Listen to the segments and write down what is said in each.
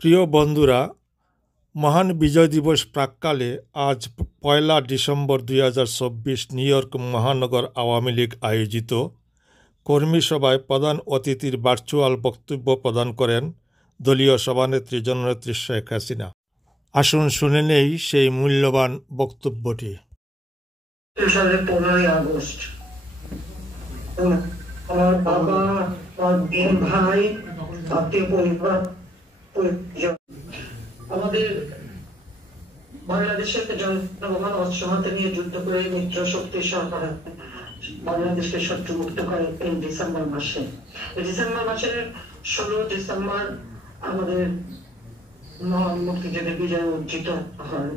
প্রিয় বন্ধুরা, মহান বিজয় দিবস প্রাক্কালে আজ ১লা ডিসেম্বর ২০২৪ নিউ ইয়র্ক মহানগর আওয়ামী লীগ আয়োজিত কর্মী সভায় প্রধান অতিথির ভার্চুয়াল বক্তব্য প্রদান করেন দলীয় সভানেত্রী জননেত্রী শেখ হাসিনা। আসুন শুনে নেই সেই মূল্যবান বক্তব্যটি। 15 আগস্ট আমার বাবা, আমার তিন ভাই, আত্মীয় পরিবার, আমাদের বাংলাদেশের জনগণ অস্ত্র হাতে নিয়ে যুদ্ধ করে মিত্র শক্তি সরকার বাংলাদেশকে শত্রু মুক্ত করে এই ডিসেম্বর মাসে। ডিসেম্বর মাসের 16 ডিসেম্বর আমাদের মহান মুক্তিযুদ্ধের বিজয় অর্জিত হয়।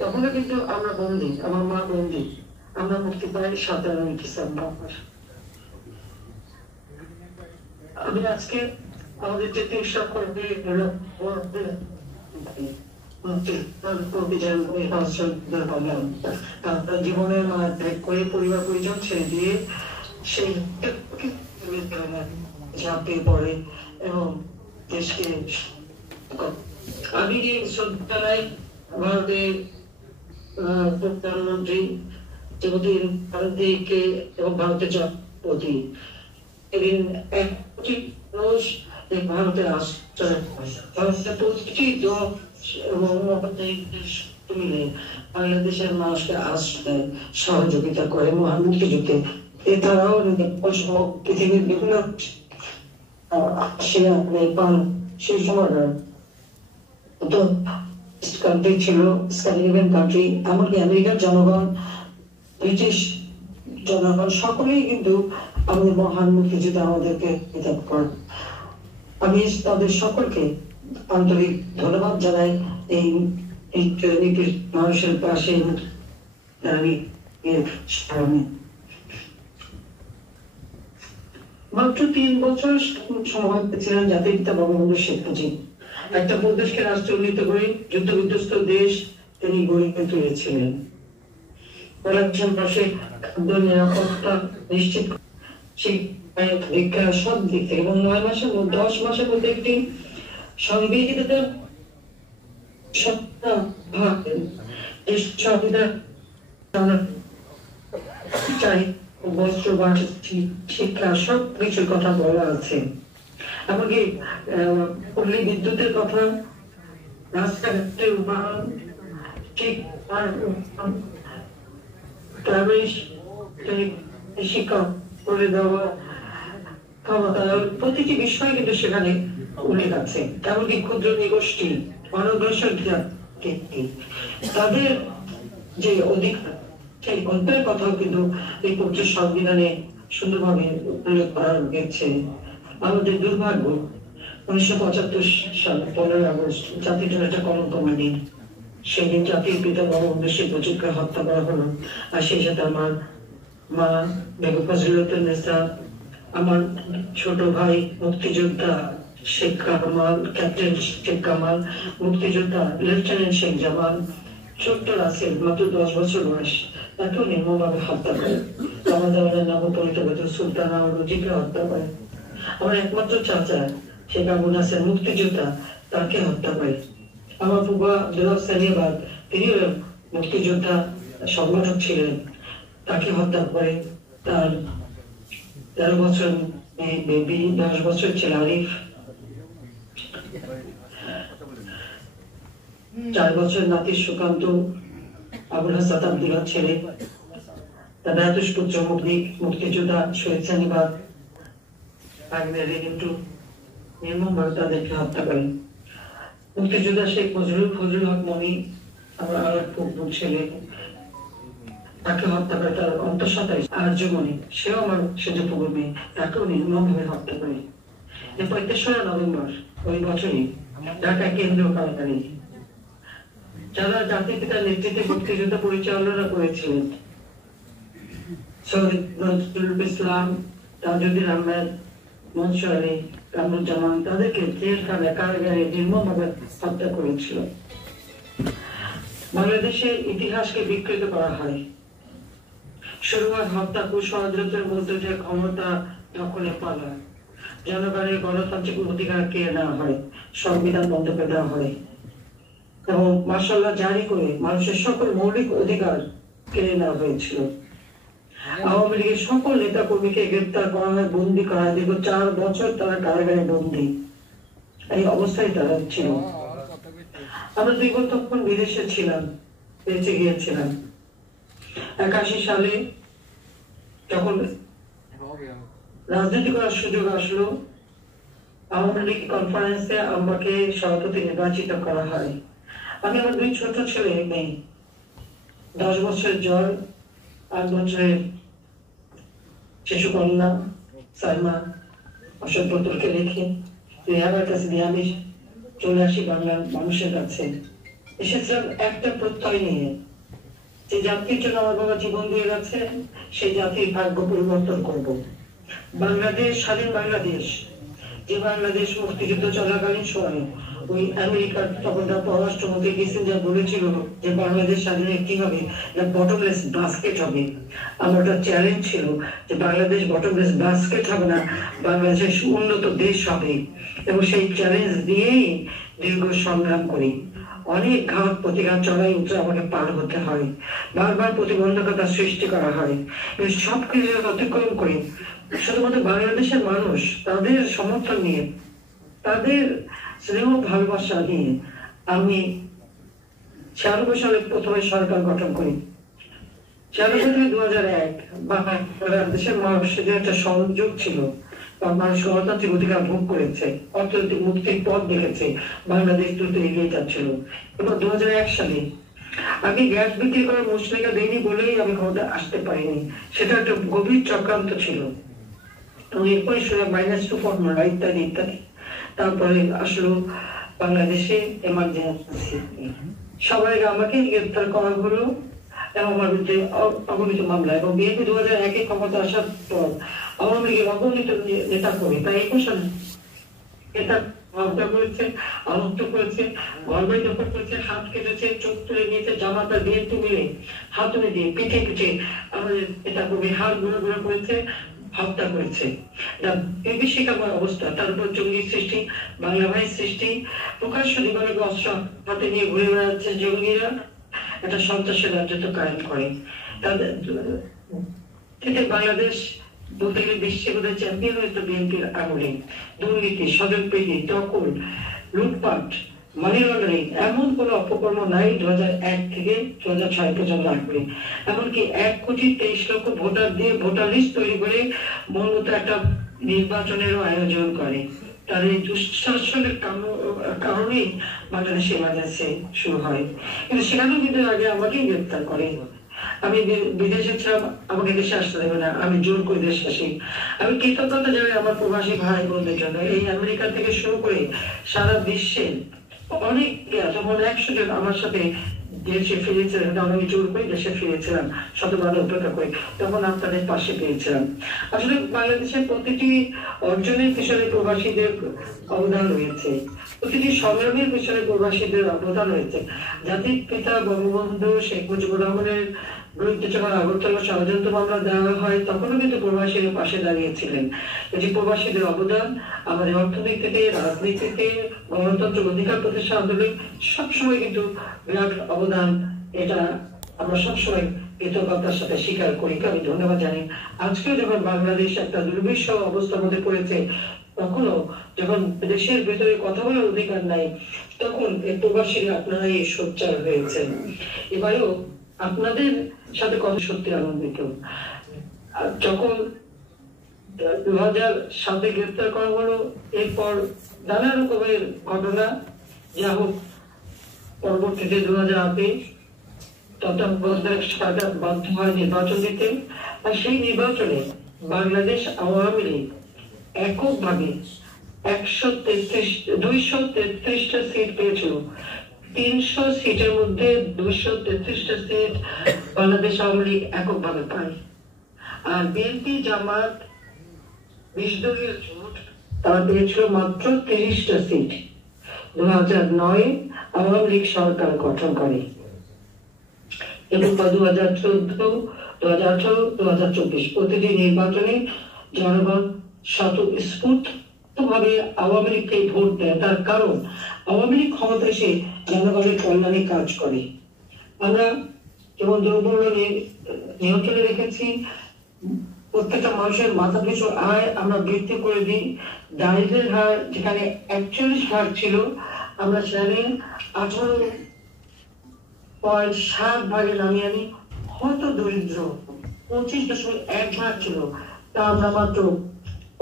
তখনও কিন্তু আমরা বন্দী, আমার মা বন্দী। আমরা মুক্তি পাই 17 ডিসেম্বর। আমি আজকে আমাদের যে 300 কর্মী জীবনের করে পরিবার পরিজন ছেড়ে দিয়ে সেই ঝাঁপিয়ে পড়ে এবং দেশকে আমি শ্রদ্ধায় ভারতের প্রধানমন্ত্রী শ্রীমতী গান্ধীকে এবং ভারতের প্রতি এদিন 1 কোটি মানুষ ভারতের আশ্রয় প্রতিটি এবং মিলে বাংলাদেশের মানুষকে আশ্রয় সহযোগিতা করে মহান মুক্তিযুদ্ধে। এছাড়াও পৃথিবীর বিভিন্ন রাশিয়া, নেপাল সেই সময় কান্ট্রি ছিল, স্ক্যান্ডিনেভিয়ান কান্ট্রি, এমনকি আমেরিকার জনগণ, ব্রিটিশ জনগণ সকলেই কিন্তু আমাদের মহান মুক্তিযুদ্ধে আমাদেরকে কিতাব করেন। আমি তাদের সকলকে আন্তরিক ধন্যবাদ জানাই। এই নীতির মানুষের পাশে মাত্র 3 বছর সময় ছিলেন জাতির পিতা বঙ্গবন্ধু শেখ মুজিব। একটা প্রদেশকে রাষ্ট্র উন্নীত করে যুদ্ধ বিধ্বস্ত দেশ তিনি গড়ে তুলেছিলেন। পাশে খাদ্য নিরাপত্তা নিশ্চিত সব দিক থেকে এবং 9 মাসের 10 মাসের মধ্যে একটি সংবিধিত চাই বস্ত্র, শিক্ষা সব কিছুর কথা বলা আছে। এমনকি পল্লী বিদ্যুতের কথা, রাস্তাঘাটের উন্নয়ন, ঠিক শিক্ষা করে দেওয়া, প্রতিটি বিষয় কিন্তু সেখানে উল্লেখ আছে। এমনকি ক্ষুদ্র নিগোষ্ঠী, অনগ্রসর তাদের যে অধিকার সেই অধিকারের কথাও কিন্তু এই পবিত্র সংবিধানে সুন্দরভাবে উল্লেখ করা গেছে। আমাদের দুর্ভাগ্য 1975 সাল 15 আগস্ট জাতির জন্য একটা কলঙ্কময় দিন। সেদিন জাতির পিতা বঙ্গবন্ধু শেখ মুজিবকে হত্যা করা হলো। আর সেই সাথে আমার মা বেগম ফজিলাতুন্নেসা, আমার ছোট ভাই মুক্তিযোদ্ধা শেখ কামাল, ক্যাপ্টেন শেখ কামাল, মুক্তিযোদ্ধা লেফটেন্যান্ট শেখ জামাল, ছোট্ট রাসেল মাত্র 10 বছর বয়স, তাকেও নির্মমভাবে হত্যা করে। আমাদের নবপরিত সুলতানা ও রুজিকে হত্যা করে। আমার একমাত্র চাচা শেখ আবু নাসের মুক্তিযোদ্ধা, তাকে হত্যা করে। আমার ফুফা আব্দুল্লাহ সানিয়াবাদ, তিনিও মুক্তিযোদ্ধা সংগঠক ছিলেন, তাকে হত্যা করে। তার 13 বছর বেবি, 10 বছর ছেলে আরিফ, 4 বছর নাতি সুকান্ত, আবুল হাসান আব্দুল্লাহ ছেলে, তার নাতুষ পুত্র মুক্তিযোদ্ধা শহীদ সানিবাদ কিন্তু নির্মমভাবে তাদেরকে হত্যা করেন। মুক্তিযোদ্ধা শেখ ফজলুল হক মনি, আমার আর এক ছেলে, তাকে হত্যা করে। তার অন্তঃসত্ত্বায় আর্যমণি, সেও আমার সেজপুকুর মেয়ে, তাকেও নির্মমভাবে হত্যা করে। এরপর 3রা নভেম্বর ওই বছরই ঢাকায় কেন্দ্রীয় কারাগারে যারা জাতির পিতার নেতৃত্বে মুক্তিযুদ্ধ পরিচালনা করেছিলেন, শহীদ নজরুল ইসলাম, তাজউদ্দিন আহমেদ, মনসুর আলী, কামরুজ্জামান, তাদেরকে জেলখানায় কারাগারে নির্মমভাবে হত্যা করেছিল। বাংলাদেশের ইতিহাসকে বিকৃত করা হয়। শুরু হয় হত্যা, কুষড়যন্ত্রের মধ্যে দিয়ে ক্ষমতা দখলে পালা। জনগণের গণতান্ত্রিক অধিকার কেড়ে নেওয়া হয়, সংবিধান বন্ধ করে দেওয়া হয় এবং মার্শাল্লাহ জারি করে মানুষের সকল মৌলিক অধিকার কেড়ে নেওয়া হয়েছিল। আওয়ামী লীগের সকল নেতা কর্মীকে গ্রেপ্তার করা হয়, বন্দী করা হয়। দীর্ঘ 4 বছর তারা কারাগারে বন্দী, এই অবস্থায় তারা ছিল। আমরা 2 বার তখন বিদেশে ছিলাম, বেঁচে গিয়েছিলাম। 81 সালে যখন রাজনীতি করার সুযোগ আসলো, আওয়ামী লীগ কনফারেন্সে আমাকে সভাপতি নির্বাচিত করা হয়। আমি আমার 2 ছোট ছেলে মেয়ে, 10 বছরের জয়, 8 বছরের শিশু কন্যা সাইমা, অশোক বোতলকে রেখে রেহাবার কাছে দিয়ে আমি চলে আসি বাংলার মানুষের কাছে। এসেছিলাম একটা প্রত্যয় নিয়ে, যে জাতির জন্য আমার বাবা জীবন দিয়ে গেছে, সেই জাতির ভাগ্য পরিবর্তন করব। বাংলাদেশ, স্বাধীন বাংলাদেশ, যে বাংলাদেশ মুক্তিযুদ্ধ চলাকালীন সময় ওই আমেরিকার তখনকার পররাষ্ট্রমন্ত্রী কিসিঞ্জার বলেছিল যে বাংলাদেশ স্বাধীন কি হবে, না বটমলেস বাস্কেট হবে। আমার একটা চ্যালেঞ্জ ছিল যে বাংলাদেশ বটমলেস বাস্কেট হবে না, বাংলাদেশের উন্নত দেশ হবে। এবং সেই চ্যালেঞ্জ দিয়েই দীর্ঘ সংগ্রাম করি। অনেক ঘাত প্রতিঘাত চড়াই উঠে আমাকে পার হতে হয়, বারবার প্রতিবন্ধকতা সৃষ্টি করা হয়। সব কিছু অতিক্রম করে শুধুমাত্র বাংলাদেশের মানুষ তাদের সমর্থন নিয়ে, তাদের স্নেহ ভালোবাসা নিয়ে আমি 96 সালে প্রথমে সরকার গঠন করি। 96 থেকে 2001 বাংলাদেশের মানুষের একটা সংযোগ ছিল, মানুষ গণতান্ত্রিক অধিকার ভোগ করেছে, অর্থনৈতিক মুক্তির পথ দেখেছে, বাংলাদেশ দ্রুত এগিয়ে যাচ্ছিল। এবার 2001 সালে আমি গ্যাস বিক্রি করার মুচলেখা দেয়নি বলেই আমি ক্ষমতা আসতে পারিনি, সেটা একটা গভীর চক্রান্ত ছিল। এরপরে শুনে -2 ফর্মুলা ইত্যাদি ইত্যাদি। তারপরে আসলো বাংলাদেশে এমার্জেন্সি, সবাই আমাকে গ্রেপ্তার করা হলো এবং আমার বিরুদ্ধে অগণিত মামলা। এবং বিএনপি 2001 ক্ষমতা আসার পর আওয়ামী লীগের অগণিত নেতা কর্মী প্রায় 21 নেতা হত্যা করেছে, আহত করেছে, ঘরবাড়ি দখল করেছে, হাত কেটেছে, চোখ তুলে নিয়েছে, জামাতা বিএনপি মিলে হাতুড়ে দিয়ে পিঠে পিঠে আমাদের নেতা কর্মী হাত গুঁড়ো গুঁড়ো করেছে, হত্যা করেছে। বিভীষিকাময় অবস্থা, তার উপর জঙ্গি সৃষ্টি, বাংলা ভাই সৃষ্টি, প্রকাশ্য দিবালোক অস্ত্র হাতে নিয়ে ঘুরে বেড়াচ্ছে জঙ্গিরা, একটা সন্ত্রাসের রাজত্ব কায়েম করে। তাদের বাংলাদেশ বলতে গেলে বিশ্বে বোধহয় চ্যাম্পিয়ন হয়েছে বিএনপির আমলে। দুর্নীতি, স্বজনপ্রীতি, দখল, লুটপাট, মানি লন্ডারিং, এমন কোন অপকর্ম নাই 2001 থেকে 2006 পর্যন্ত আগে। এমনকি 1,23,00,000 ভোটার দিয়ে ভোটার লিস্ট তৈরি করে মূলত একটা নির্বাচনেরও আয়োজন করে। তার এই দুঃশাসনের কারণেই বাংলাদেশে এমার্জেন্সি শুরু হয়। কিন্তু সেখানেও কিন্তু আগে আমাকেই গ্রেপ্তার করে। আমি বিদেশে ছিলাম, আমাকে দেশে আসতে দেবে না, আমি জোর করে দেশে আসি। আমি কৃতজ্ঞতা জানাই আমার প্রবাসী ভাই বোনদের জন্য। এই আমেরিকা থেকে শুরু করে সারা বিশ্বের অনেক, যখন 100 জন আমার সাথে দেশে ফিরেছিলেন, তখন আমি জোর করে দেশে ফিরেছিলাম, শতবার উপেক্ষা করে, তখন আপনাদের পাশে পেয়েছিলাম। আসলে বাংলাদেশের প্রতিটি অর্জনের পিছনে প্রবাসীদের অবদান রয়েছে, প্রতিটি সংগ্রামের পিছনে প্রবাসীদের অবদান রয়েছে। জাতির পিতা বঙ্গবন্ধু শেখ মুজিবুর রহমানের বিরুদ্ধে যখন আগরতলা ষড়যন্ত্র মামলা দেওয়া হয়, তখনও কিন্তু প্রবাসীরা পাশে দাঁড়িয়েছিলেন। যে প্রবাসীদের অবদান আমাদের অর্থনীতিতে, রাজনীতিতে, গণতন্ত্র অধিকার প্রতিষ্ঠা আন্দোলনে সবসময় কিন্তু বিরাট অবদান। এটা আমরা সবসময় কৃতজ্ঞতার সাথে স্বীকার করি, আমি ধন্যবাদ জানি। আজকেও যখন বাংলাদেশ একটা দুর্বিষহ অবস্থার মধ্যে পড়েছে, তখনও যখন দেশের ভেতরে কথা বলার অধিকার নাই, তখন এই প্রবাসীরা আপনারাই সোচ্চার হয়েছেন। এবারেও আপনাদের সাথে কথা সত্যি আনন্দিত। যখন 2007 গ্রেপ্তার করা হলো, এরপর নানা রকমের ঘটনা, যা হোক পরবর্তীতে 2008 তত্ত্বাবধায়ক সরকার বাধ্য হয় নির্বাচন দিতে। আর সেই নির্বাচনে বাংলাদেশ আওয়ামী লীগ এককভাবে 233টা সিট পেয়েছিল। 300 সিটের মধ্যে 233টা সিট বাংলাদেশ আওয়ামী লীগ এককভাবে পায়। আর বিএনপি জামাত 20 দলীয় জোট তারা পেয়েছিল মাত্র 30টা সিট। 2009 আওয়ামী লীগ সরকার গঠন করে এবং 2014, 2018, 2024 প্রতিটি নির্বাচনে জনগণ স্বতঃস্ফূর্ত ভাবে আওয়ামী লীগকে ভোট দেয়, তার কারণ আওয়ামী লীগ ক্ষমতা এসে জনগণের কল্যাণে কাজ করে। আমরা যেমন দ্রব্যমূল্য নিয়ন্ত্রণে রেখেছি, প্রত্যেকটা মানুষের মাথা পিছু আয় আমরা বৃদ্ধি করে দিই। দারিদ্রের হার যেখানে 41 ভাগ ছিল, আমরা সেখানে 18.7 ভাগে নামিয়ে আনি। হয়তো দরিদ্র 25.1 ভাগ ছিল, তা আমরা মাত্র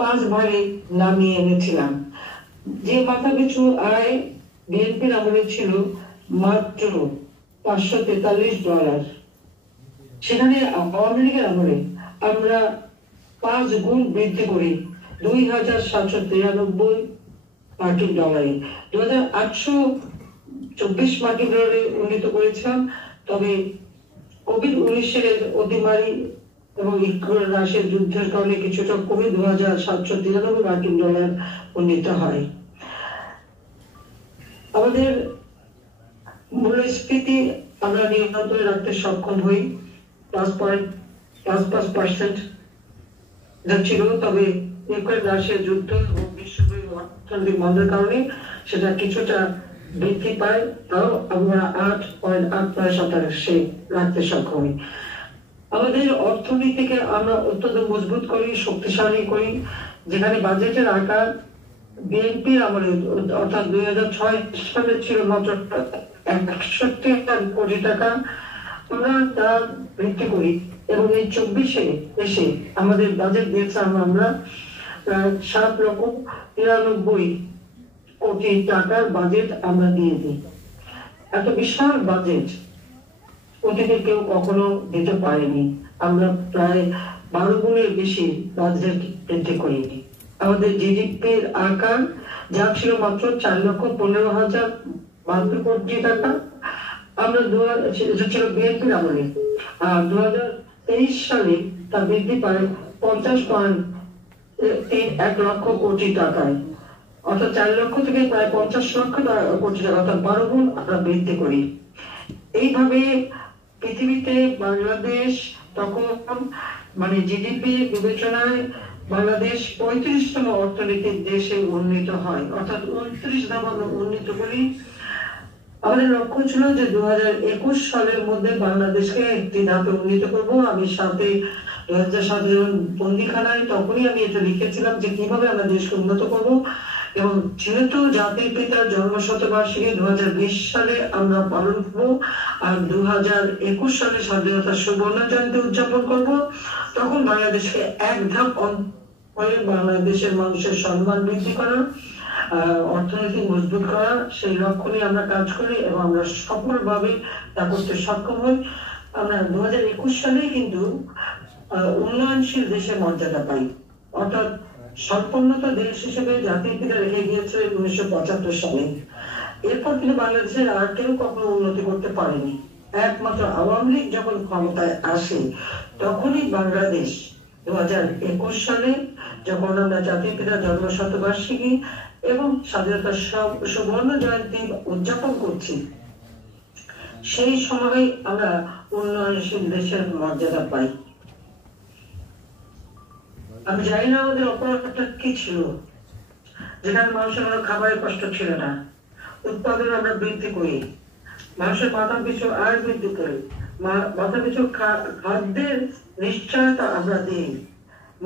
5 ভাগে নামিয়ে এনেছিলাম। যে মাথা পিছু আয় বিএনপির আমলে ছিল মাত্র $543, সেখানে আওয়ামী লীগের আমলে আমরা 5 গুণ বৃদ্ধি করি $2,793 মার্কিন ডলারে, $2,824 মার্কিন ডলারে উন্নীত করেছিলাম। তবে কোভিড-19 অতিমারি এবং ইউক্রেন রাশিয়ার যুদ্ধের কারণে কিছুটা কমে $2,793 মার্কিন ডলার উন্নীত হয়। আমাদের মূল্যস্ফীতি আমরা নিয়ন্ত্রণে রাখতে সক্ষম হই, 5.5% ছিল। তবে ইউক্রেন রাশিয়ার যুদ্ধ এবং বিশ্বব্যাপী অর্থনৈতিক মন্দার কারণে সেটা কিছুটা বৃদ্ধি পায়, তাও আমরা 8.8% রাখতে সক্ষম হই। আমাদের অর্থনীতিকে আমরা অত্যন্ত মজবুত করি, শক্তিশালী করি। যেখানে বাজেটের আকার বিএনপির আমলে অর্থাৎ 2006 সালে ছিল মাত্র 61 কোটি টাকা, আমরা তা বৃদ্ধি করি এবং এই 24-এ এসে আমাদের বাজেট দিয়েছিলাম আমরা প্রায় 7,93 কোটি টাকার বাজেট আমরা দিয়ে দিই। এত বিশাল বাজেট অতীতে কেউ কখনো দিতে পারেনি। আমরা প্রায় 12 গুণের বেশি বাজেট বৃদ্ধি করিনি। আমাদের জিডিপির আকার যা ছিল মাত্র 4,15,072 কোটি টাকা, আমরা ছিল বিএনপির আমলে। আর 2023 সালে তা বৃদ্ধি পায় 50.1 লক্ষ কোটি টাকায়, অর্থাৎ 4 লক্ষ থেকে প্রায় 50 লক্ষ কোটি টাকা, অর্থাৎ 12 গুণ আমরা বৃদ্ধি করি। এইভাবে পৃথিবীতে বাংলাদেশ তখন জিডিপি বিবেচনায় বাংলাদেশ 35তম অর্থনৈতিক দেশে উন্নীত হয়, অর্থাৎ 29 ধাপ আমরা উন্নীত করি। আমাদের লক্ষ্য ছিল যে 2021 সালের মধ্যে বাংলাদেশকে একটি ধাপে উন্নীত করব। আমি সাথে 2007 যখন বন্দিখানায় তখনই আমি এটা লিখেছিলাম যে কিভাবে আমরা দেশকে উন্নত করব। এবং যেহেতু জাতির পিতার জন্মশতবার্ষিকী 2020 সালে আমরা পালন করব আর 2021 সালে স্বাধীনতার সুবর্ণ জয়ন্তী উদযাপন করব, তখন বাংলাদেশকে এক ধাপ করে বাংলাদেশের মানুষের সম্মান বৃদ্ধি করা, অর্থনীতি মজবুত করা, সেই লক্ষ্য নিয়ে আমরা কাজ করি এবং আমরা সফলভাবে তা করতে সক্ষম হই। আমরা 2021 সালে কিন্তু উন্নয়নশীল দেশের মর্যাদা পাই, অর্থাৎ সম্পন্নত দেশ হিসেবে জাতির পিতা রেখে গিয়েছিলেন 1975 সালে। এরপর কিন্তু বাংলাদেশের আর কেউ কখনো উন্নতি করতে পারেনি। একমাত্র আওয়ামী লীগ যখন ক্ষমতায় আসে তখনই বাংলাদেশ 2021 সালে যখন আমরা জাতির পিতার জন্মশতবার্ষিকী এবং স্বাধীনতার সুবর্ণ জয়ন্তী উদযাপন করছি, সেই সময় আমরা উন্নয়নশীল দেশের মর্যাদা পাই। আমি জানি না আমাদের অপরাধটা কি ছিল, যেখানে মানুষের কোনো খাবারের কষ্ট ছিল না। উৎপাদন আমরা বৃদ্ধি করি, মানুষের মাথা পিছু আয় বৃদ্ধি করি, মাথা পিছু খাদ্যের নিশ্চয়তা আমরা দিই।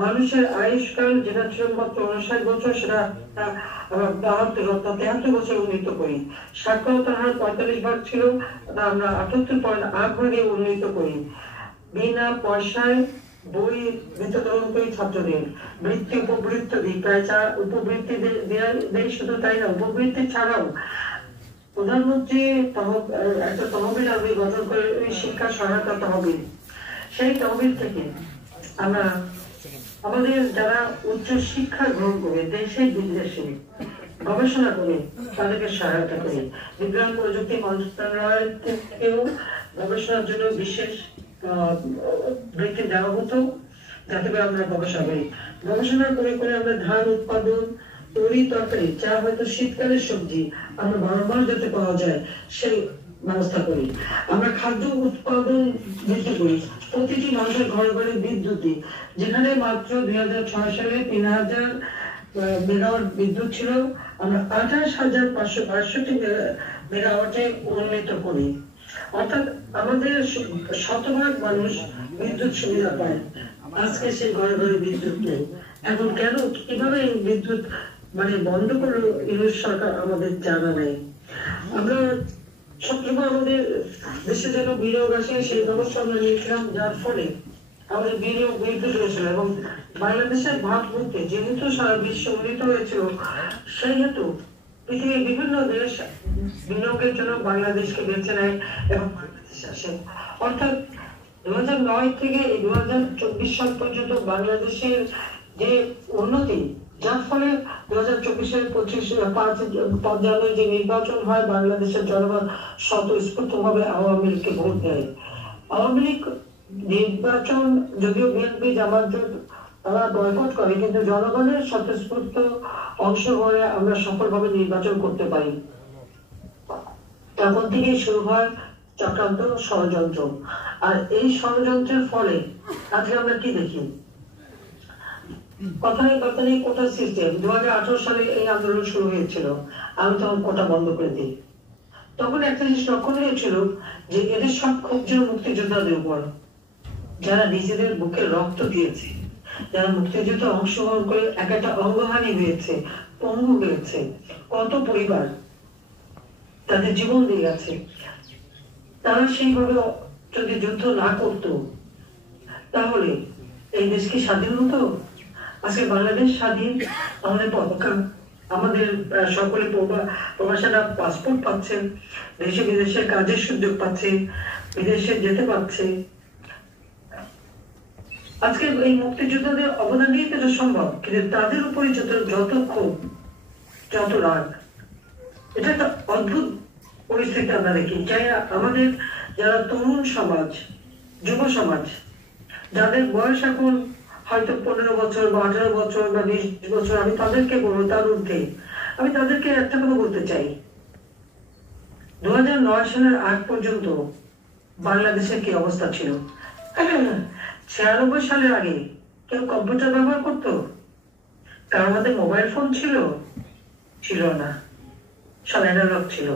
মানুষের আয়ুষ্কাল যেটা ছিল মাত্র 59 বছর, সেটা আমরা 73 বছর উন্নীত করি। সাক্ষরতার হার 45 ভাগ ছিল, আমরা 78.8 ভাগে উন্নীত করি। বিনা পয়সায় বই বিতরণ করি ছাত্রদের, বৃত্তি উপবৃত্তি দিই, প্রায় উপবৃত্তি দেয়। শুধু তাই না, উপবৃত্তি ছাড়াও প্রধানমন্ত্রী একটা তহবিল আমি গঠন করে, শিক্ষা সহায়তা তহবিল, সেই তহবিল থেকে আমরা আমাদের যারা উচ্চ শিক্ষা গ্রহণ করে দেশে বিদেশে গবেষণা করে তাদেরকে সহায়তা করি। বিজ্ঞান প্রযুক্তি মন্ত্রণালয় থেকেও গবেষণার জন্য বিশেষ বৃত্তি দেওয়া হতো, যাতে করে আমরা গবেষণা করি। গবেষণা করে করে আমরা ধান উৎপাদন, তরি তরকারি, যা হয়তো শীতকালের সবজি, আমরা 12 মাস যাতে পাওয়া যায় সেই ব্যবস্থা করি। আমরা খাদ্য উৎপাদন বৃদ্ধি করি, প্রতিটি মানুষের ঘরে ঘরে বিদ্যুৎ দিই। যেখানে মাত্র 2006 সালে 3000 মেগাওয়াট বিদ্যুৎ ছিল, আমরা 28,562 মেগাওয়াটে উন্নীত করি। অর্থাৎ আমাদের শতভাগ মানুষ বিদ্যুৎ সুবিধা পায়। আজকে সেই ঘরে ঘরে বিদ্যুৎ নেই। এখন কেন, কিভাবে এই বিদ্যুৎ বন্ধ করলো ইউনিট সরকার আমাদের জানা নেই। আমরা সবসময় আমাদের দেশে যেন বিনিয়োগ আসে সেই ব্যবস্থা আমরা নিয়েছিলাম, যার ফলে আমাদের বিনিয়োগ বৃদ্ধি পেয়েছিল এবং বাংলাদেশের ভাবমূর্তি যেহেতু সারা বিশ্ব উন্নীত হয়েছিল, সেই হেতু পৃথিবীর বিভিন্ন দেশ বিনিয়োগের জন্য বাংলাদেশকে বেছে নেয় এবং বাংলাদেশে আসে। অর্থাৎ 2009 থেকে 2024 সাল পর্যন্ত বাংলাদেশের যে উন্নতি, যার ফলে 2024-এর 5 জানুয়ারি যে নির্বাচন হয়, বাংলাদেশের জনগণ স্বতঃস্ফূর্তভাবে আওয়ামী লীগকে ভোট দেয়। আওয়ামী লীগ নির্বাচন যদিও বিএনপি জামাত জোট তারা বয়কট করে, কিন্তু জনগণের স্বতঃস্ফূর্ত অংশগ্রহণে আমরা সফলভাবে নির্বাচন করতে পারি। তখন থেকেই শুরু হয় চক্রান্ত, ষড়যন্ত্র। আর এই ষড়যন্ত্রের ফলে আজকে আমরা কি দেখি, কথায় কথায় কোটা সিস্টেম। 2018 সালে এই আন্দোলন শুরু হয়েছিল, আমি তখন কোটা বন্ধ করে দিই। তখন একটা জিনিস লক্ষ্য হয়েছিল যে এদের সব ক্ষোভ ছিল মুক্তিযোদ্ধাদের উপর, যারা নিজেদের বুকে রক্ত দিয়েছে, যারা মুক্তিযুদ্ধে অংশগ্রহণ করে একটা অঙ্গহানি হয়েছে, পঙ্গু হয়েছে, কত পরিবার তাদের জীবন দিয়ে গেছে। তারা সেইভাবে যদি যুদ্ধ না করত, তাহলে এই দেশ কি স্বাধীন হতো? আজকে বাংলাদেশ স্বাধীন, আমাদের পতাকা, আমাদের সকলে প্রবাসীরা পাসপোর্ট পাচ্ছেন, দেশে বিদেশে কাজের সুযোগ পাচ্ছে, বিদেশে যেতে পারছে। আজকে এই মুক্তিযোদ্ধাদের অবদান নিয়ে এটা সম্ভব, কিন্তু তাদের উপরে যত ক্ষোভ, যত রাগ, এটা একটা অদ্ভুত পরিস্থিতি আমরা দেখি। চাই আমাদের যারা তরুণ সমাজ, যুব সমাজ, যাদের বয়স এখন হয়তো 15 বছর বা 18 বছর বা 20 বছর, আমি তাদেরকে বলবো, তার ঊর্ধ্বে আমি তাদেরকে একটা কথা বলতে চাই। 2009 সালের আগ পর্যন্ত বাংলাদেশের কি অবস্থা ছিল? 96 সালের আগে কেউ কম্পিউটার ব্যবহার করত? কারণ আমাদের মোবাইল ফোন ছিল না, সব অ্যানালগ ছিল।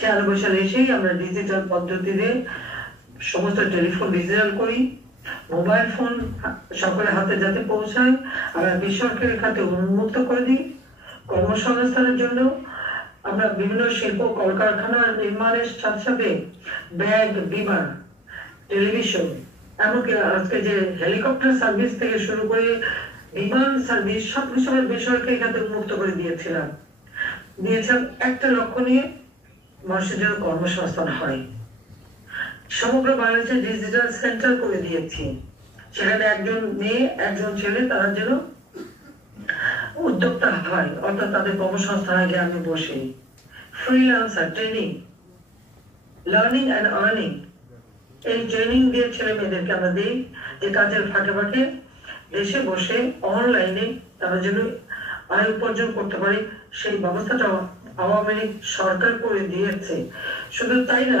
96 সালে এসেই আমরা ডিজিটাল পদ্ধতিতে সমস্ত টেলিফোন ডিজিটাল করি, মোবাইল ফোন সকলের হাতে যাতে পৌঁছায়, আমরা বেসরকারি খাতে উন্মুক্ত করে দিই। কর্মসংস্থানের জন্য আমরা বিভিন্ন শিল্প কলকারখানা নির্মাণের সাথে সাথে ব্যাগ, বিমান, টেলিভিশন, এমনকি আজকে যে হেলিকপ্টার সার্ভিস থেকে শুরু করে বিমান সার্ভিস, সবকিছু আমরা বেসরকারি খাতে উন্মুক্ত করে দিয়েছিলাম একটা লক্ষ্য নিয়ে, মানুষের জন্য কর্মসংস্থান হয়। সমগ্র বাংলাদেশে ডিজিটাল সেন্টার করে দিয়েছি, সেখানে একজন মেয়ে একজন ছেলে তারা যেন উদ্যোক্তা হয়, অর্থাৎ তাদের কর্মসংস্থান আগে আমি বসে। Freelancer training, learning and earning, এই ট্রেনিং দিয়ে ছেলে মেয়েদেরকে আমরা দিই যে কাজের ফাঁকে ফাঁকে দেশে বসে অনলাইনে তারা যেন আয় উপার্জন করতে পারে, সেই ব্যবস্থাটা আওয়ামী লীগ সরকার করে দিয়েছে। শুধু তাই না,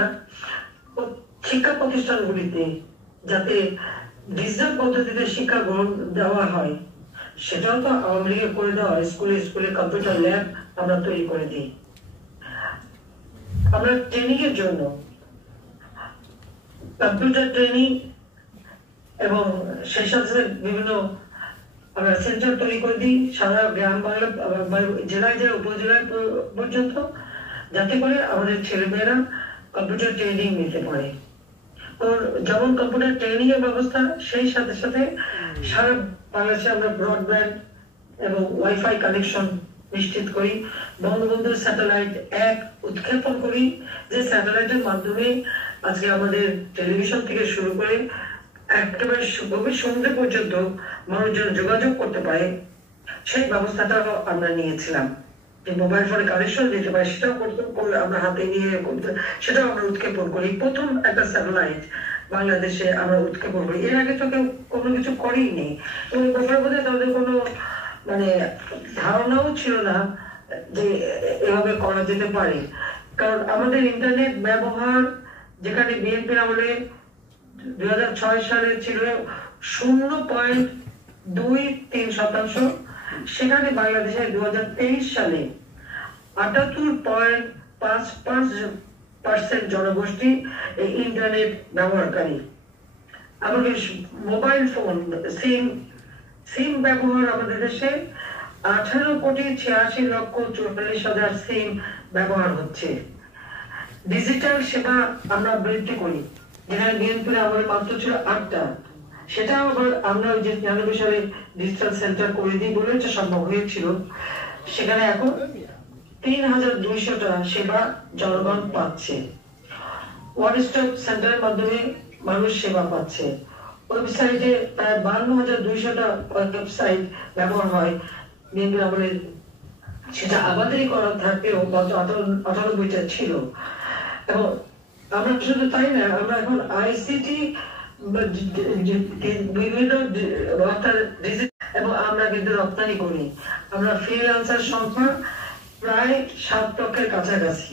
শিক্ষা প্রতিষ্ঠানগুলিতে যাতে ডিজিটাল পদ্ধতিতে শিক্ষা গ্রহণ দেওয়া হয়, সেটাও তো আওয়ামী লীগে করে দেওয়া। স্কুলে স্কুলে কম্পিউটার ল্যাব আমরা তৈরি করে দিই। আমরা ট্রেনিং এর জন্য কম্পিউটার ট্রেনিং এবং সেই সাথে বিভিন্ন আমরা সেন্টার তৈরি করে দিই সারা গ্রাম বাংলা, জেলায় জেলায় উপজেলায় পর্যন্ত, যাতে করে আমাদের ছেলেমেয়েরা কম্পিউটার ট্রেনিং নিতে পারে। যেমন কম্পিউটার ট্রেনিং এর ব্যবস্থা, সেই সাথে সাথে সারা বাংলাদেশে আমরা ব্রডব্যান্ড এবং ওয়াইফাই কানেকশন নিশ্চিত করি। বঙ্গবন্ধুর স্যাটেলাইট এক উৎক্ষেপণ করি, যে স্যাটেলাইটের মাধ্যমে আজকে আমাদের টেলিভিশন থেকে শুরু করে একেবারে গভীর সমুদ্র পর্যন্ত মানুষজন যোগাযোগ করতে পারে, সেই ব্যবস্থাটাও আমরা নিয়েছিলাম। যে মোবাইল ফোনে কানেকশন দিতে পারে, সেটাও আমরা হাতে নিয়ে সেটাও আমরা উৎক্ষেপণ করি। প্রথম একটা স্যাটেলাইট বাংলাদেশে আমরা উৎক্ষেপণ করি, এর আগে তো কেউ কোনো কিছু করেই নেই। এবং ব্যাপার বোধ হয় তাদের কোনো ধারণাও ছিল না যে এভাবে করা যেতে পারে। কারণ আমাদের ইন্টারনেট ব্যবহার, যেখানে বিএনপির আমলে 2006 সালে ছিল 0.23%, সেখানে বাংলাদেশে 2023 সালে 78.55% জনগোষ্ঠী এই ইন্টারনেট ব্যবহারকারী। আমাদের মোবাইল ফোন সিম ব্যবহার আমাদের দেশে 18,86,40,000 সিম ব্যবহার হচ্ছে। ডিজিটাল সেবা আমরা বৃদ্ধি করি, যেখানে বিএনপির আমাদের মাত্র ছিল 8টা, সেটা আবার আমরা ওই যে 93 সালে ডিজিটাল সেন্টার করে দিই বলে এটা সম্ভব হয়েছিল। সেখানে এখন 3,200টা সেবা জনগণ পাচ্ছে। ওয়ান স্টপ সেন্টারের মাধ্যমে মানুষ সেবা পাচ্ছে। ওয়েবসাইটে প্রায় 52,200টা ওয়েবসাইট ব্যবহার হয় বিএনপির আমলে, সেটা আবাদিকরণ থাকলেও গত 98টা ছিল। এবং আমরা শুধু তাই না, আমরা এখন আইসিটি বিভিন্ন এবং আমরা কিন্তু রপ্তানি করি। আমরা ফ্রিল্যান্সার সংখ্যা প্রায় 7 লক্ষের কাছাকাছি।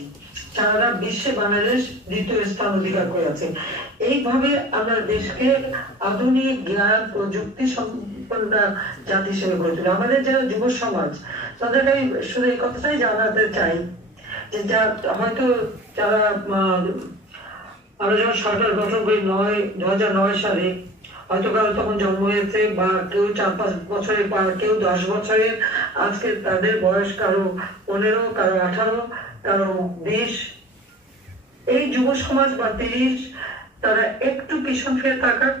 সারা বিশ্বে বাংলাদেশ দ্বিতীয় স্থান অধিকার করে আছে। এইভাবে আমরা দেশকে আধুনিক জ্ঞান প্রযুক্তি সম্পন্ন জাতি হিসেবে গড়ে তুলি। আমাদের যারা যুব সমাজ, তাদেরকে আমি শুধু এই কথাটাই জানাতে চাই যে হয়তো যারা আমরা যখন সরকার গঠন করি 2009 সালে, হয়তো কারো তখন জন্ম হয়েছে, বা কেউ 4-5 বছরের, বা কেউ 10 বছরের। আজকে তাদের বয়স কারো 15, কারো 18, কারো 20। এই যুব সমাজ বা 30, তারা একটু পিছন ফিরে তাকাক,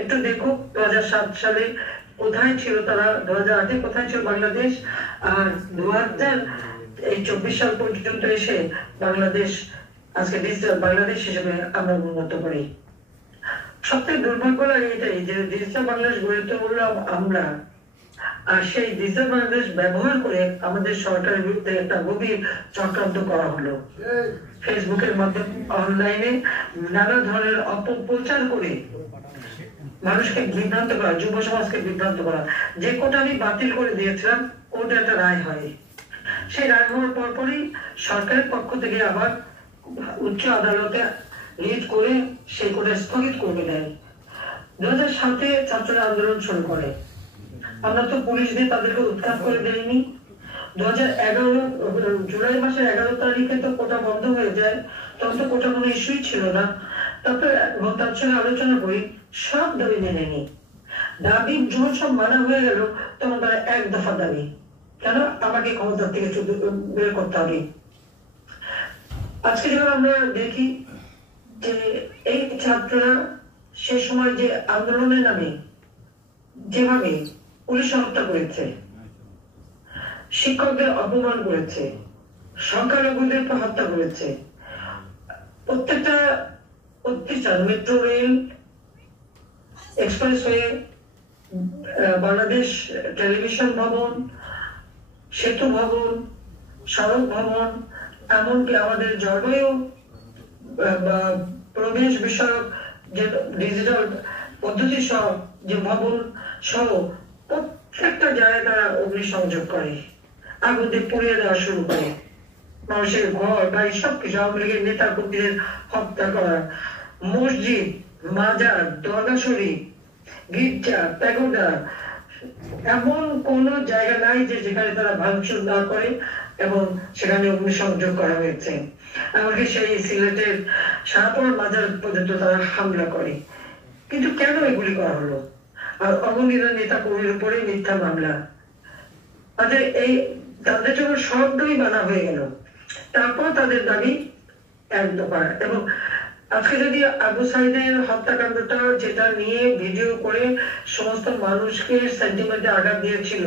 একটু দেখুক 2007 সালে কোথায় ছিল তারা, 2008 কোথায় ছিল বাংলাদেশ, আর 2024 সাল পর্যন্ত এসে বাংলাদেশ আজকে ডিজিটাল বাংলাদেশ হিসেবে আমরা উন্নত করি। সবথেকে দুর্ভাগ্য লাগে এটাই যে ডিজিটাল বাংলাদেশ গড়ে তুললাম আমরা, আর সেই ডিজিটাল বাংলাদেশ ব্যবহার করে আমাদের সরকারের বিরুদ্ধে একটা গভীর চক্রান্ত করা হলো। ফেসবুকের মাধ্যমে, অনলাইনে নানা ধরনের অপপ্রচার করে মানুষকে বিভ্রান্ত করা, যুব সমাজকে বিভ্রান্ত করা। যে কোটা আমি বাতিল করে দিয়েছিলাম, কোর্টে একটা রায় হয়। সেই রায় হওয়ার পরপরই সরকারের পক্ষ থেকে আবার উচ্চ আদালতে রিট করে সেই কোটা স্থগিত করে দেয়। 2007-এ ছাত্ররা আন্দোলন শুরু করে। আমরা তো পুলিশ দিয়ে তাদেরকে উৎখাত করে দেয়নি। 2011 জুলাই মাসের 11 তারিখে তো কোটা বন্ধ হয়ে যায়, তখন তো কোটা কোনো ইস্যুই ছিল না। তারপরে তার সঙ্গে আলোচনা করি, সব দাবি মেনে নি। দাবি যখন সব মানা হয়ে গেল, তখন তারা এক দফা দাবি, কেন আমাকে ক্ষমতা থেকে বের করতে হবে। আজকে যখন আমরা দেখি যে এই ছাত্ররা সে সময় যে আন্দোলনের নামে যেভাবে পুলিশ হত্যা করেছে, শিক্ষকদের অপমান করেছে, সংখ্যালঘুদের হত্যা করেছে, প্রত্যেকটা প্রতিষ্ঠান, metro rail, expressway, Bangladesh television ভবন, সেতু ভবন, সড়ক ভবন, এমনকি আমাদের জলবায়ু প্রবেশ বিষয়ক যে ডিজিটাল পদ্ধতি সহ যে ভবন সহ প্রত্যেকটা জায়গায় তারা অগ্নিসংযোগ করে, আগুন দিয়ে পুড়িয়ে দেওয়া শুরু করে। মানুষের ঘর বাড়ি সবকিছু, আওয়ামী লীগের নেতা কর্মীদের হত্যা করা, মসজিদ, মাজার, দরগা শরীফ, গির্জা, প্যাগোডা, এমন কোন জায়গা নাই যে যেখানে তারা ভাঙচুর না করে এবং সেখানে অগ্নিসংযোগ করা হয়েছে। এমনকি সেই সিলেটের শাহপুর মাজার পর্যন্ত তারা হামলা করে। কিন্তু কেন এগুলি করা হলো? আর অগণিত নেতা কর্মীর উপরে মিথ্যা মামলা। তাদের যখন সব দাবি মানা হয়ে গেল, তারপর তাদের দাবি এক দফা। এবং আজকে যদি আবু সাইদের হত্যাকাণ্ডটা, যেটা নিয়ে ভিডিও করে সমস্ত মানুষকে সেন্টিমেন্টে আঘাত দিয়েছিল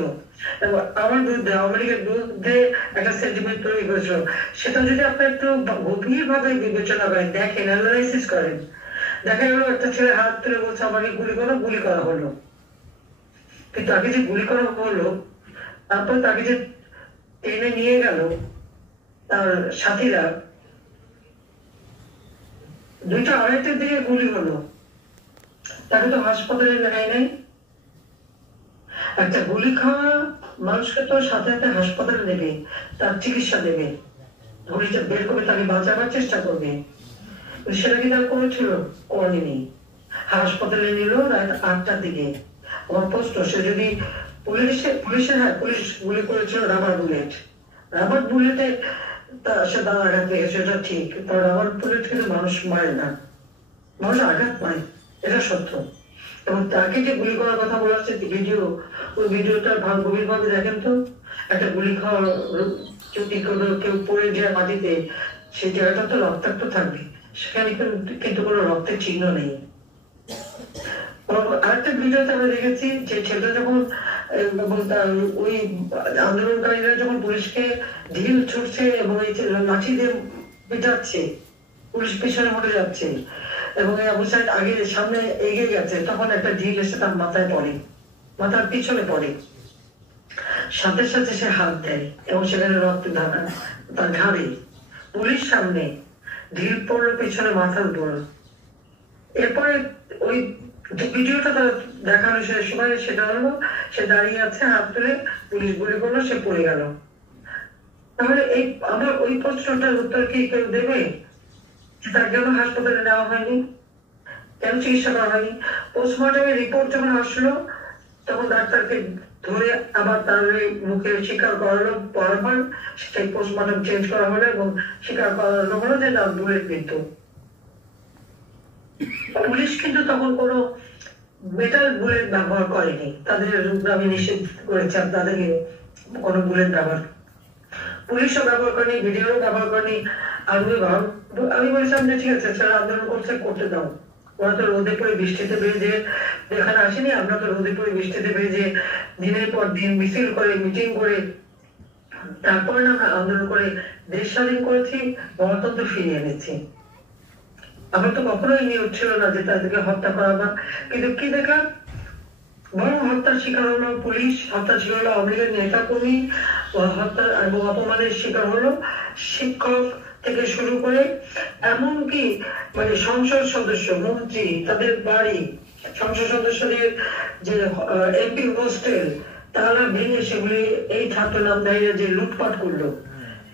এবং আমার বিরুদ্ধে, আওয়ামী লীগের বিরুদ্ধে একটা সেন্টিমেন্ট তৈরি করেছিল, সেটা যদি আপনি একটু গভীর ভাবে বিবেচনা করেন, দেখেন, অ্যানালাইসিস করেন, দেখা গেল একটা ছেলে হাত তুলে বলছে আমাকে গুলি করো, গুলি করা হলো। কিন্তু তাকে যে গুলি করা হলো, তারপর তাকে যে টেনে নিয়ে গেল তার সাথীরা, 2টা 2:30-টার দিকে গুলি হলো, তাকে তো হাসপাতালে নেয় নাই। একটা গুলি খাওয়া মানুষকে তো সাথে সাথে হাসপাতালে নেবে, তার চিকিৎসা দেবে, গুলিটা বের করে তাকে বাঁচাবার চেষ্টা করবে। সেটা কি তার করেছিল? করেনি। হাসপাতালে নিল রাত 8টার দিকে। আমার প্রশ্ন, সে যদি পুলিশ গুলি করেছিল রাবার বুলেটে সে তার আঘাত লেগেছে, এটা ঠিক। রাবার বুলেট কিন্তু মানুষ মারে না, মানুষ আঘাত পায়, এটা সত্য। এবং তাকে যে গুলি করার কথা বলা হচ্ছে ভিডিও, ওই ভিডিওটা গভীর ভাবে দেখেন তো। একটা গুলি খাওয়া যদি কেউ পড়ে যায় মাটিতে, সেই জায়গাটা তো রক্তাক্ত থাকবে, সেখানে কিন্তু কোনো রক্তের চিহ্ন নেই। আরেকটা ভিডিওতে আমরা দেখেছি যে ছেলেটা যখন এবং ওই আন্দোলনকারীরা যখন পুলিশকে ঢিল ছুটছে এবং এই লাঠি দিয়ে পিটাচ্ছে, পুলিশ পিছনে হটে যাচ্ছে এবং এই অবস্থায় আগে সামনে এগিয়ে গেছে, তখন একটা ঢিল এসে তার মাথায় পড়ে, মাথার পিছনে পড়ে, সাথে সাথে সে হাত দেয় এবং সেখানে রক্ত ধারা তার ঘাড়ে। পুলিশ সামনে, ঢিল পড়লো পিছনে মাথার উপর। এরপরে ওই ভিডিওটা দেখানো শেষ সময় সেটা হলো সে দাঁড়িয়ে আছে, হাত তুলে পুলিশ গুলি করলো, সে পড়ে গেল। তাহলে এই আমার ওই প্রশ্নটার উত্তর কি কেউ দেবে যে তার কেন হাসপাতালে নেওয়া হয়নি, কেন চিকিৎসা করা হয়নি? পোস্টমর্টমের রিপোর্ট যখন আসলো তখন ডাক্তারকে ধরে আবার তার মুখে স্বীকার করালো, পরপর সেই পোস্টমর্টম চেঞ্জ করা হলো এবং স্বীকার করানো হলো যে না, বুলেট মৃত্যু। পুলিশ কিন্তু তখন কোনো মেটাল বুলেট ব্যবহার করেনি, তাদের আমি নিষেধ করেছি তাদেরকে কোনো বুলেট ব্যবহার, পুলিশও ব্যবহার করেনি, ভিডিও ব্যবহার করেনি। আমি বলেছিলাম যে ঠিক আছে স্যার, আন্দোলন করতে দাও, ওরা তো রোদে পড়ে বৃষ্টিতে বেরিয়ে এখানে আসেনি, আমরা তো রোদে পড়ে বৃষ্টিতে বেরিয়ে দিনের পর দিন মিছিল করে মিটিং করে তারপরে আমরা আন্দোলন করে দেশ স্বাধীন করেছি, গণতন্ত্র ফিরিয়ে এনেছি। আমার তো কখনোই নিয়োগ ছিল না যে তাদেরকে হত্যা করা বা, কিন্তু কি দেখলাম, বরং হত্যার শিকার হলো পুলিশ, হত্যার শিকার হলো আওয়ামী লীগের নেতা কর্মী, হত্যা এবং অপমানের শিকার হলো শিক্ষক থেকে শুরু করে এমনকি মানে সংসদ সদস্য, মন্ত্রী, তাদের বাড়ি, সংসদ সদস্যদের যে এমপি হোস্টেল, তারা ভেঙে সেগুলি এই ছাত্র নামধারীরা যে লুটপাট করলো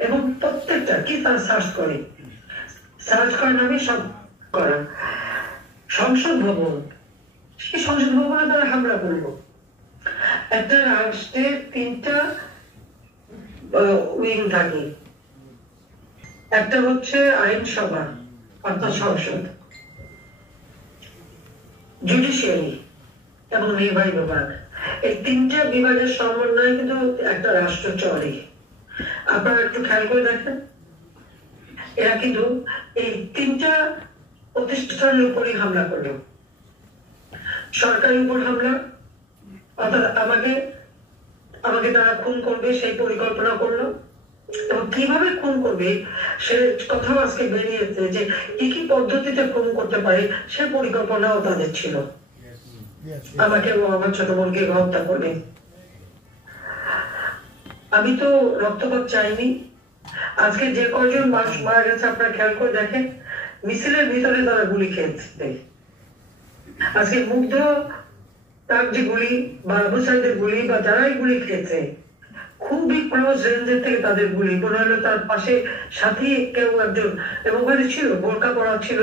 এবং প্রত্যেকটা কি তারা সার্চ করে নামে সব করা। সংসদ ভবন, সেই সংসদ ভবনে তারা হামলা করলো। একটা রাষ্ট্রের 3টা উইং থাকে, একটা হচ্ছে আইনসভা অর্থাৎ সংসদ, জুডিশিয়ারি এবং নির্বাহী বিভাগ। এই 3টা বিভাগের সমন্বয়ে কিন্তু একটা রাষ্ট্র চলে। আপনারা একটু খেয়াল করে দেখেন, এরা কিন্তু এই 3টা প্রতিষ্ঠানের উপরই হামলা করলো। সরকারের উপর হামলা, অর্থাৎ আমাকে তারা খুন করবে সেই পরিকল্পনা করলো এবং কিভাবে খুন করবে সে কথাও আজকে বেরিয়েছে যে কি কি পদ্ধতিতে খুন করতে পারে সে পরিকল্পনাও তাদের ছিল। আমাকে এবং আমার ছোট বোনকে হত্যা করবে। আমি তো রক্তপাত চাইনি। আজকে যে কয়জন মানুষ মারা গেছে আপনারা খেয়াল করে দেখেন, মিছিলের ভিতরে তারা গুলি খেয়েছে। আজকে মুগ্ধ তার যে গুলি বা আবু সাইদের গুলি বা যারাই গুলি খেয়েছে, খুবই ক্লোজ রেঞ্জের থেকে তাদের গুলি, মনে হলো তার পাশে সাথী কেউ একজন এবং ওখানে ছিল, বোরকা পরা ছিল,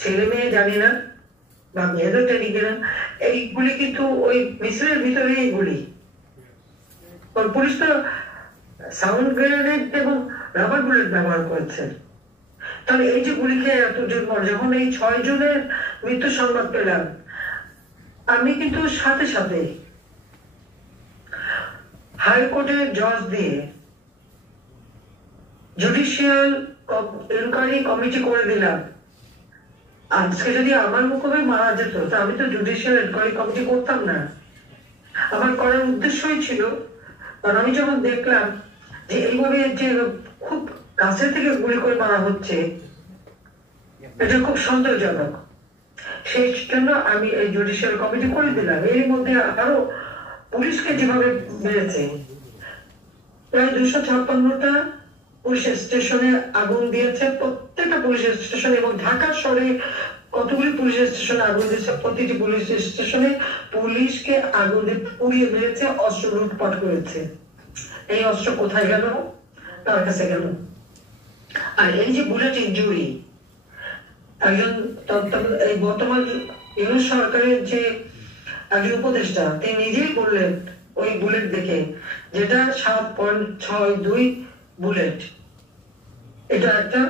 ছেলে মেয়ে জানি না বা মেয়েদের ট্রেনিং কিনা, এইগুলি কিন্তু ওই মিছিলের ভিতরে এই গুলি। পুলিশ তো সাউন্ড গ্রেনেড এবং রাবার বুলেট ব্যবহার করেছে। তাহলে এই যে গুলি খেয়ে এতজন মরে, যখন এই 6 জনের মৃত্যু সংবাদ পেলাম, আমি কিন্তু সাথে সাথে হাইকোর্টের জজ দিয়ে জুডিশিয়াল ইনকোয়ারি কমিটি করে দিলাম। আজকে যদি আমার মুখে মারা যেত তা আমি তো জুডিশিয়াল ইনকোয়ারি কমিটি করতাম না। আমার করার উদ্দেশ্যই ছিল, কারণ আমি যখন দেখলাম যে এইভাবে যে খুব কাছে থেকে গুলি করে মারা হচ্ছে, এটা খুব সন্দেহজনক, সেই জন্য আমি এই জুডিশিয়াল কমিটি করে দিলাম। এর মধ্যে আরো পুলিশকে যেভাবে মেরেছে, প্রায় 256টা পুলিশ স্টেশনে আগুন দিয়েছে, প্রত্যেকটা পুলিশ স্টেশনে, এবং ঢাকা শহরে কতগুলি পুলিশ স্টেশনে আগুন দিয়েছে, প্রতিটি পুলিশ স্টেশনে পুলিশকে আগুন দিয়ে পুড়িয়ে মেরেছে, অস্ত্র লুটপাট করেছে। এই অস্ত্র কোথায় গেল? তার কাছে গেল। আর এই যে বুলেট ইনজুরি, একজন এই বর্তমান ইউনিট সরকারের যে একজন উপদেষ্টা, তিনি নিজেই বললেন ওই বুলেট দেখে, যেটা 7.62 বুলেট। এটা একটা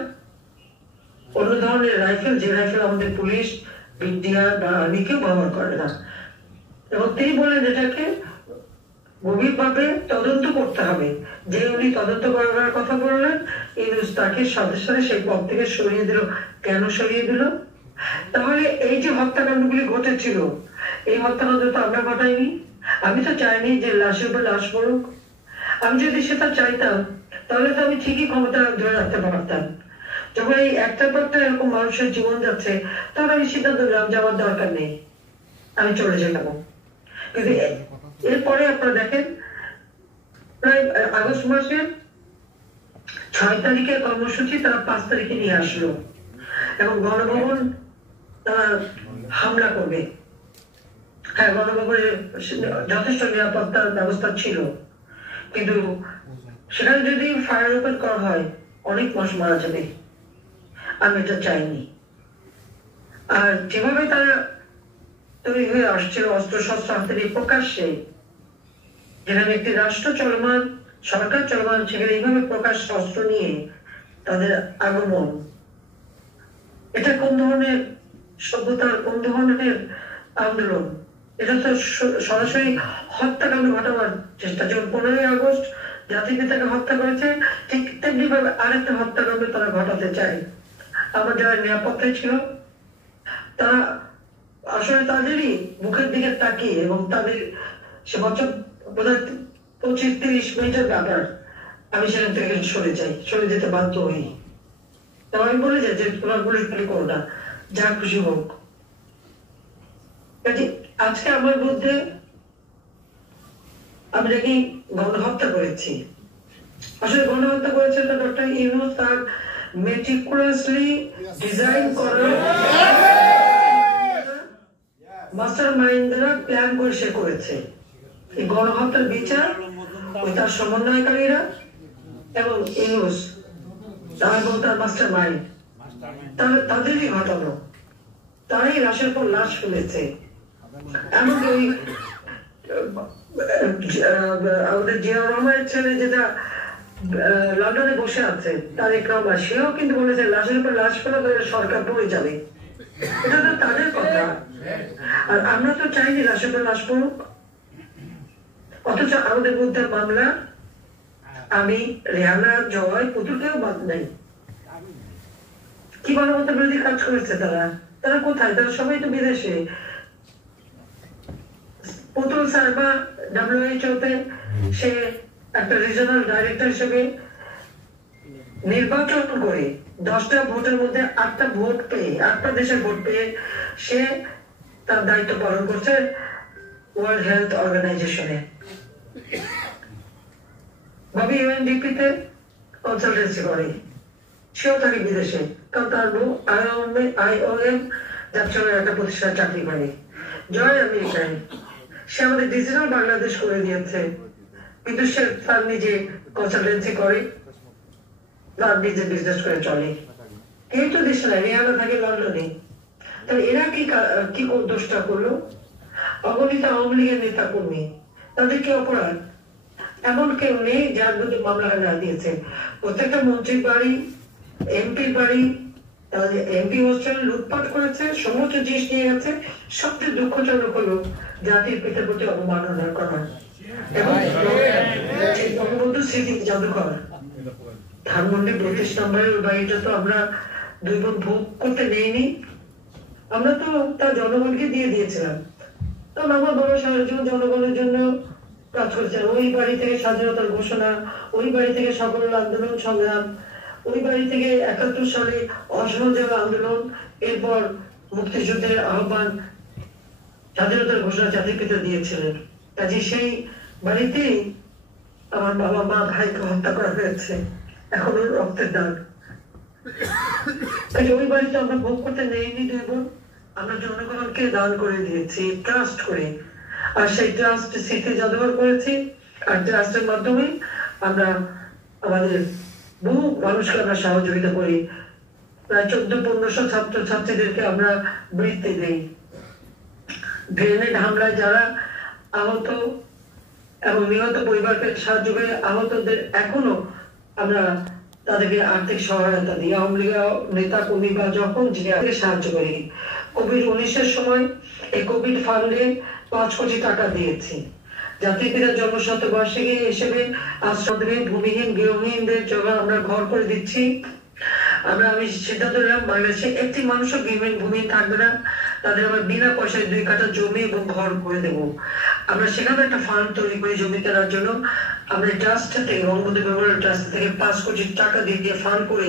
অন্য ধরনের রাইফেল, যে রাইফেল আমাদের পুলিশ, বিডিআর বা আর্মি কেউ ব্যবহার করে না। এবং তিনি বলেন এটাকে গভীরভাবে তদন্ত করতে হবে। যে উনি তদন্ত করার কথা বললেন, ইউনূস তাকে সাথে সাথে সেই পদ থেকে সরিয়ে দিল। কেন সরিয়ে দিল? তাহলে এই যে হত্যাকাণ্ডগুলি ঘটেছিল, এই হত্যাকাণ্ড তো আমরা ঘটাইনি। আমি তো চাইনি যে লাশের উপর লাশ পড়ুক। আমি যদি সেটা চাইতাম, তাহলে তো আমি ঠিকই ক্ষমতা ধরে রাখতে পারতাম। যখন এই একটার পর একটা এরকম মানুষের জীবন যাচ্ছে, তখন আমি সিদ্ধান্ত নিলাম যাওয়ার দরকার নেই, আমি চলে যেতাম। কিন্তু এরপরে আপনারা দেখেন, প্রায় আগস্ট মাসের 6 তারিখের কর্মসূচি তারা 5 তারিখে নিয়ে আসলো এবং গণভবন তারা হামলা করবে। হ্যাঁ, গণভবনে যথেষ্ট নিরাপত্তার ব্যবস্থা ছিল, কিন্তু সেখানে যদি ফায়ার ওপেন করা হয় অনেক মানুষ মারা যাবে। আমি এটা চাইনি। আর যেভাবে তারা তৈরি হয়ে আসছিল অস্ত্র শস্ত্র হাতে নিয়ে প্রকাশ্যে, যেখানে একটি রাষ্ট্র চলমান, সরকার চলমান, সেখানে এইভাবে প্রকাশ্য অস্ত্র নিয়ে তাদের আগমন, এটা কোন ধরনের সভ্যতার, কোন ধরনের আন্দোলন? এটা তো সরাসরি হত্যাকাণ্ড ঘটাবার চেষ্টা। যেমন 15ই আগস্ট জাতির পিতাকে হত্যা করেছে, ঠিক তেমনি ভাবে আরেকটা হত্যাকাণ্ড তারা ঘটাতে চায়। আমার যারা নিরাপত্তায় ছিল, তারা আসলে তাদেরই মুখের দিকে তাকিয়ে, এবং তাদের সে বছর 25-30 মিনিটের ব্যাপার, আমি সেখান থেকে সরে যেতে বাধ্য হই। তো আমি বলে যাই যে তোমার গুলি করো না, যা খুশি হোক। আজকে আমার মধ্যে আমি নাকি গণহত্যা করেছি। আসলে গণহত্যা করেছে তো ডক্টর ইউনূস তার মেটিকুলাসলি ডিজাইন করা মাস্টার মাইন্ড দ্বারা প্ল্যান করে সে করেছে। এই গণহত্যার বিচার ওই তার সমন্বয়কারীরা এবং ইউনূস এবং তার মাস্টার মাইন্ড, তাদেরই ঘটানো। তারাই লাশের পর লাশ ফেলেছে। এমনকি ওই আমাদের জিয়াউর রহমানের ছেলে যেটা লন্ডনে বসে আছে, তারেক রহমান, সেও কিন্তু বলেছে লাশের উপর লাশ ফেলা করে সরকার পড়ে যাবে। এটা তো তাদের কথা। আর আমরা তো চাইনি লাশের উপর লাশ পড়ুক। অথচ আমাদের মধ্যে মামলা, আমি, রেহানা, জয়, পুতুলকেও বাদ নাই। কি মানবতা বিরোধী কাজ করেছে তারা? তারা কোথায়? তারা সবাই তো বিদেশে। পুতুল সারবা WHO-তে সে একটা রিজনাল ডাইরেক্টর হিসেবে নির্বাচন করে 10টা ভোটের মধ্যে 8টা ভোট পেয়ে, 8টা দেশের ভোট পেয়ে সে তার দায়িত্ব পালন করছে ওয়ার্ল্ড হেলথ অর্গানাইজেশনে। ভাবি UNDP-তে কনসালটেন্সি করে, সেও থাকে বিদেশে, কারণ তার বউ IOM জাতীয় একটা প্রতিষ্ঠানে চাকরি করে। জয় আমেরিকায়, সে আমাদের ডিজিটাল বাংলাদেশ করে দিয়েছে, কিন্তু সে তার নিজে কনসালটেন্সি করে, তার নিজে বিজনেস করে চলে। কেউ তো দেশে নাই, রেহানা থাকে লন্ডনে। তাহলে এরা কি দোষটা করলো? অগণিত আওয়ামী লীগের নেতা কর্মী, তাদের কি অপরাধ? এমন কেউ নেই যার বিরুদ্ধে মামলা না দিয়েছে। প্রত্যেকটা মন্ত্রীর বাড়ি, এমপির বাড়ি, এমপি হোস্টেল লুটপাট করেছে, সমস্ত জিনিস নিয়ে গেছে। সবচেয়ে দুঃখজনক হলো জাতির পিতার প্রতি অবমাননা করা। এবং বঙ্গবন্ধু স্মৃতি জাদুঘর ধানমন্ডি 32 নম্বরের বাড়িটা তো আমরা 2 বোন ভোগ করতে নেইনি, আমরা তো তার জনগণকে দিয়ে দিয়েছিলাম। কারণ আমার বাবা সারা জীবন জনগণের জন্য কাজ করেছেন। ওই বাড়ি থেকে স্বাধীনতার ঘোষণা, ওই বাড়ি থেকে সকল আন্দোলন সংগ্রাম, ওই বাড়ি থেকে 71 সালে অসহযোগ আন্দোলন, এরপর মুক্তিযুদ্ধের আহ্বান, স্বাধীনতার ঘোষণা জাতির পিতা দিয়েছিলেন। কাজে সেই বাড়িতেই আমার বাবা, মা, ভাইকে হত্যা করা হয়েছে, এখনো রক্তের দাগ। ওই বাড়িতে আমরা ভোগ করতে নেইনি 2 বোন, আমরা জনগণকে দান করে দিয়েছি ট্রাস্ট করে। আর সেই ট্রাস্ট স্মৃতি জাদুঘর করেছি। আর ট্রাস্টের মাধ্যমে আমরা আমাদের বহু মানুষকে আমরা সহযোগিতা করি। প্রায় 1400-1500 ছাত্র ছাত্রীদেরকে আমরা বৃত্তি দিই। গ্রেনেড হামলায় যারা আহত এবং নিহত পরিবারকে সাহায্য করে আহতদের এখনো আমরা তাদেরকে আর্থিক সহায়তা দিই। আওয়ামী লীগ নেতা কর্মী বা যখন যে সাহায্য করি। কোভিড-19 সময় এই কোভিড ফান্ডে 5 কোটি টাকা দিয়েছি। জাতির পিতার জন্মশতবার্ষিকী হিসেবে আশ্রয় ভূমিহীন গৃহহীনদের জন্য আমরা ঘর করে দিচ্ছি। আমি সিদ্ধান্ত নিলাম বাংলাদেশে একটি মানুষও ভূমিহীন থাকবে না, তাদের আমরা বিনা পয়সায় 2 কাঠা জমি এবং ঘর করে দেব। আমরা সেখানে একটা ফান্ড তৈরি করি জমি কেনার জন্য। আমরা ট্রাস্ট থেকে বঙ্গবন্ধু মেমোরিয়াল ট্রাস্ট থেকে 5 কোটি টাকা দিয়ে ফান্ড করে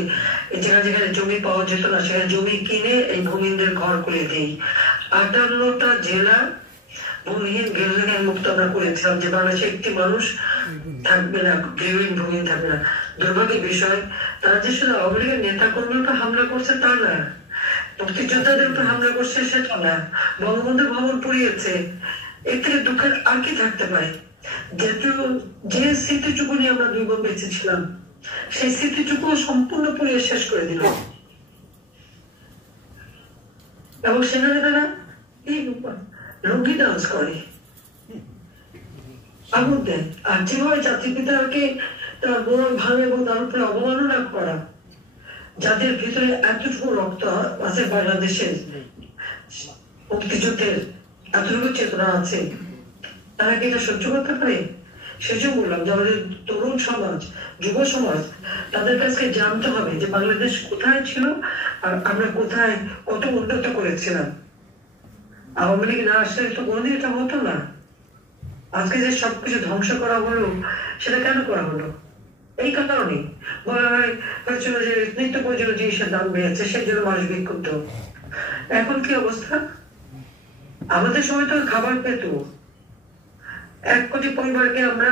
যেখানে যেখানে জমি পাওয়া যেত না সেখানে জমি কিনে এই ভূমিহীনদের ঘর করে দিই। 58টা জেলা ভূমিহীন গৃহহীন মুক্ত আমরা করেছিলাম, যে বাংলাদেশে একটি মানুষ থাকবে না, গৃহহীন ভূমিহীন থাকবে না। দুর্ভাগ্যের বিষয়, তারা যে শুধু আওয়ামী লীগের নেতা কর্মীর উপর হামলা করছে তা না, মুক্তিযোদ্ধাদের উপর হামলা করছে সেটা না, বঙ্গবন্ধু ভবন পুড়িয়েছে। এর থেকে দুঃখের আর কি থাকতে পারে? যে স্মৃতিটুকু নিয়ে আমরা 2 বোন বেঁচে ছিলাম, সেই স্মৃতিটুকু সম্পূর্ণ পুড়িয়ে শেষ করে দিল। এবং সেখানে তারা এই রোগী ডান্স করে, আগুন দেয়। আর যেভাবে জাতির পিতাকে তার বোন ভাঙে এবং তার উপরে অবমাননা করা, যাদের ভিতরে এতটুকু রক্ত আছে, বাংলাদেশের মুক্তিযুদ্ধের এতটুকু চেতনা আছে, তারা কি এটা সহ্য করতে পারে? সেজন্য বললাম যে আমাদের তরুণ সমাজ, যুব সমাজ, তাদের কাছে জানতে হবে যে বাংলাদেশ কোথায় ছিল আর আমরা কোথায় কত উন্নত করেছিলাম। আওয়ামী লীগ না আসলে তো কোনোদিন এটা হতো না। আজকে যে সবকিছু ধ্বংস করা হলো, সেটা কেন করা হলো? এই কারণে বলা হয়েছিল যে নিত্য প্রয়োজনীয় জিনিসের দাম বেড়েছে, সেই জন্য মানুষ বিক্ষুব্ধ। এখন কি অবস্থা? আমাদের সময় তো খাবার পেত। 1 কোটি পরিবারকে আমরা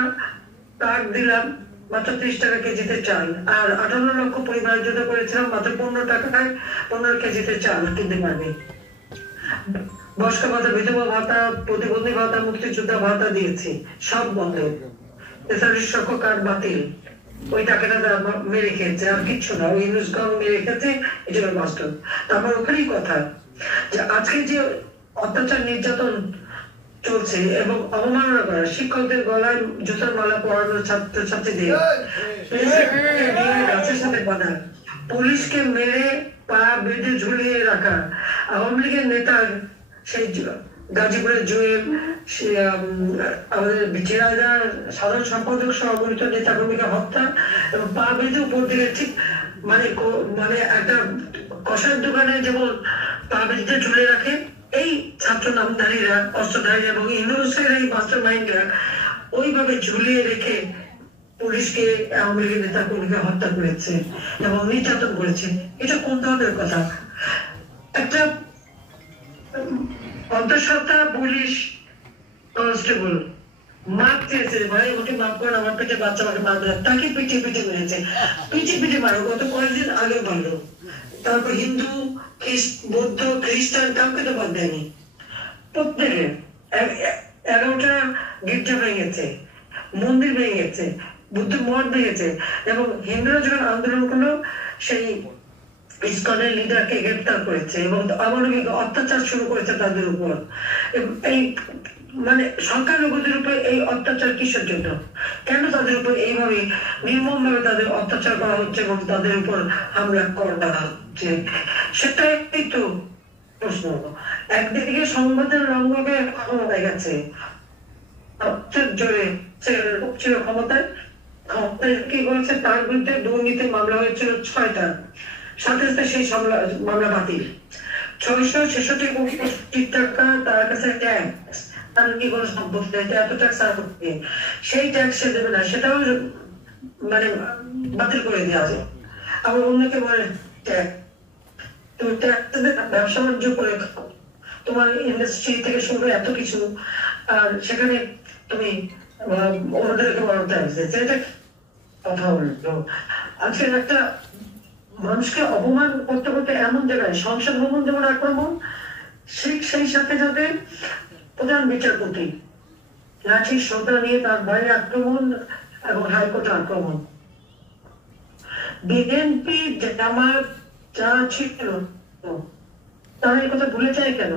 কার্ড দিলাম মাত্র 30 টাকা কেজিতে চাল, আর 58 লক্ষ পরিবারের জন্য করেছিলাম মাত্র 15 টাকায় 15 কেজিতে চাল কিনতে পারবে। বয়স্ক ভাতা, বিধবা ভাতা, প্রতিবন্ধী ভাতা, মুক্তিযোদ্ধা ভাতা দিয়েছি, সব বন্ধ। শিক্ষক কার্ড বাতিল, ওই টাকাটা মেরে খেয়েছে, আর কিচ্ছু না। ওই ইউনুস মেরে খেয়েছে, এটা বাস্তব। তারপর ওখানেই কথা যে আজকে যে অত্যাচার নির্যাতন চলছে এবং অবমাননা করা, শিক্ষকদের গলায় জুতার মালা পরানো, ছাত্রছাত্রীদের গাছের সাথে বাঁধা, পুলিশকে মেরে পা বেঁধে ঝুলিয়ে রাখা, আওয়ামী লীগের নেতার সেই গাজীপুরের জুয়েল, আমাদের জেলাদার সাধারণ সম্পাদক সহ অগণিত নেতা কর্মীকে হত্যা এবং পা বেঁধে উপর দিকে ঠিক মানে একটা কষার দোকানে যেমন পা বেঁধে ঝুলে রাখে, এই ছাত্র নামধারীরা, অস্ত্রধারীরা এবং ইউনুসের এই মাস্টার মাইন্ডরা ওইভাবে ঝুলিয়ে রেখে পুলিশকে, আওয়ামী লীগের নেতা কর্মীকে হত্যা করেছে এবং নির্যাতন করেছে। এটা কোন ধরনের কথা? একটা অন্তঃসত্ত্বা পুলিশ কনস্টেবল মাপ চেয়েছে, ভাই ওকে মাপ করে, আমার পেটে বাচ্চা, আমাকে মারবে, তাকে পিটিয়ে পিটিয়ে মেরেছে। পিটিয়ে মারো, গত কয়েকদিন আগে মারলো। তারপর হিন্দু, বৌদ্ধ, খ্রিস্টান কাউকে তো বাদ দেয়নি। প্রত্যেকে 11টা গির্জা ভেঙেছে, মন্দির ভেঙেছে, বুদ্ধ মঠ ভেঙেছে। এবং হিন্দুরা যখন আন্দোলন করলো, সেই ইসকনের লিডারকে গ্রেপ্তার করেছে এবং অমানবিক অত্যাচার শুরু করেছে তাদের উপর। এই মানে সংখ্যালঘুদের উপর এই অত্যাচার কিসের জন্য? কেন তাদের উপর এইভাবে নির্মম ভাবে তাদের অত্যাচার করা হচ্ছে এবং তাদের উপর হামলা করা হচ্ছে? সেটাই তো প্রশ্ন। একদিকে সংবাদের রঙ্গকে ক্ষমতায় গেছে, জোরে ছিল ক্ষমতায় কি করেছে, তার বিরুদ্ধে দুর্নীতির মামলা হয়েছিল 6টা, সাথে সাথে সেই মামলা বাতিল। 666 কোটি টাকা তার কাছে ট্যাক্স, তার কি কোনো সম্পত্তি এত ট্যাক্স আর করতে, সেই ট্যাক্স সে দেবে না, সেটাও মানে বাতিল করে দেওয়া যায়। আবার অন্যকে বলে তুমি ট্যাক্স ব্যবসা বাণিজ্য করে তোমার ইন্ডাস্ট্রি থেকে শুরু করে এত কিছু, আর সেখানে তুমি অন্যদেরকে বড় ট্যাক্স দিচ্ছে। এটা কথা বললো। আজকে একটা মানুষকে অপমান করতে করতে এমন জায়গায় সংসদ ভবন যেমন আক্রমণ, সেই সাথে সাথে প্রধান বিচারপতি লাঠি সোটা নিয়ে তার বাইরে আক্রমণ এবং হাইকোর্টে আক্রমণ। বিএনপি জামাত যা ছিল তারা এই কথা ভুলে যায় কেন?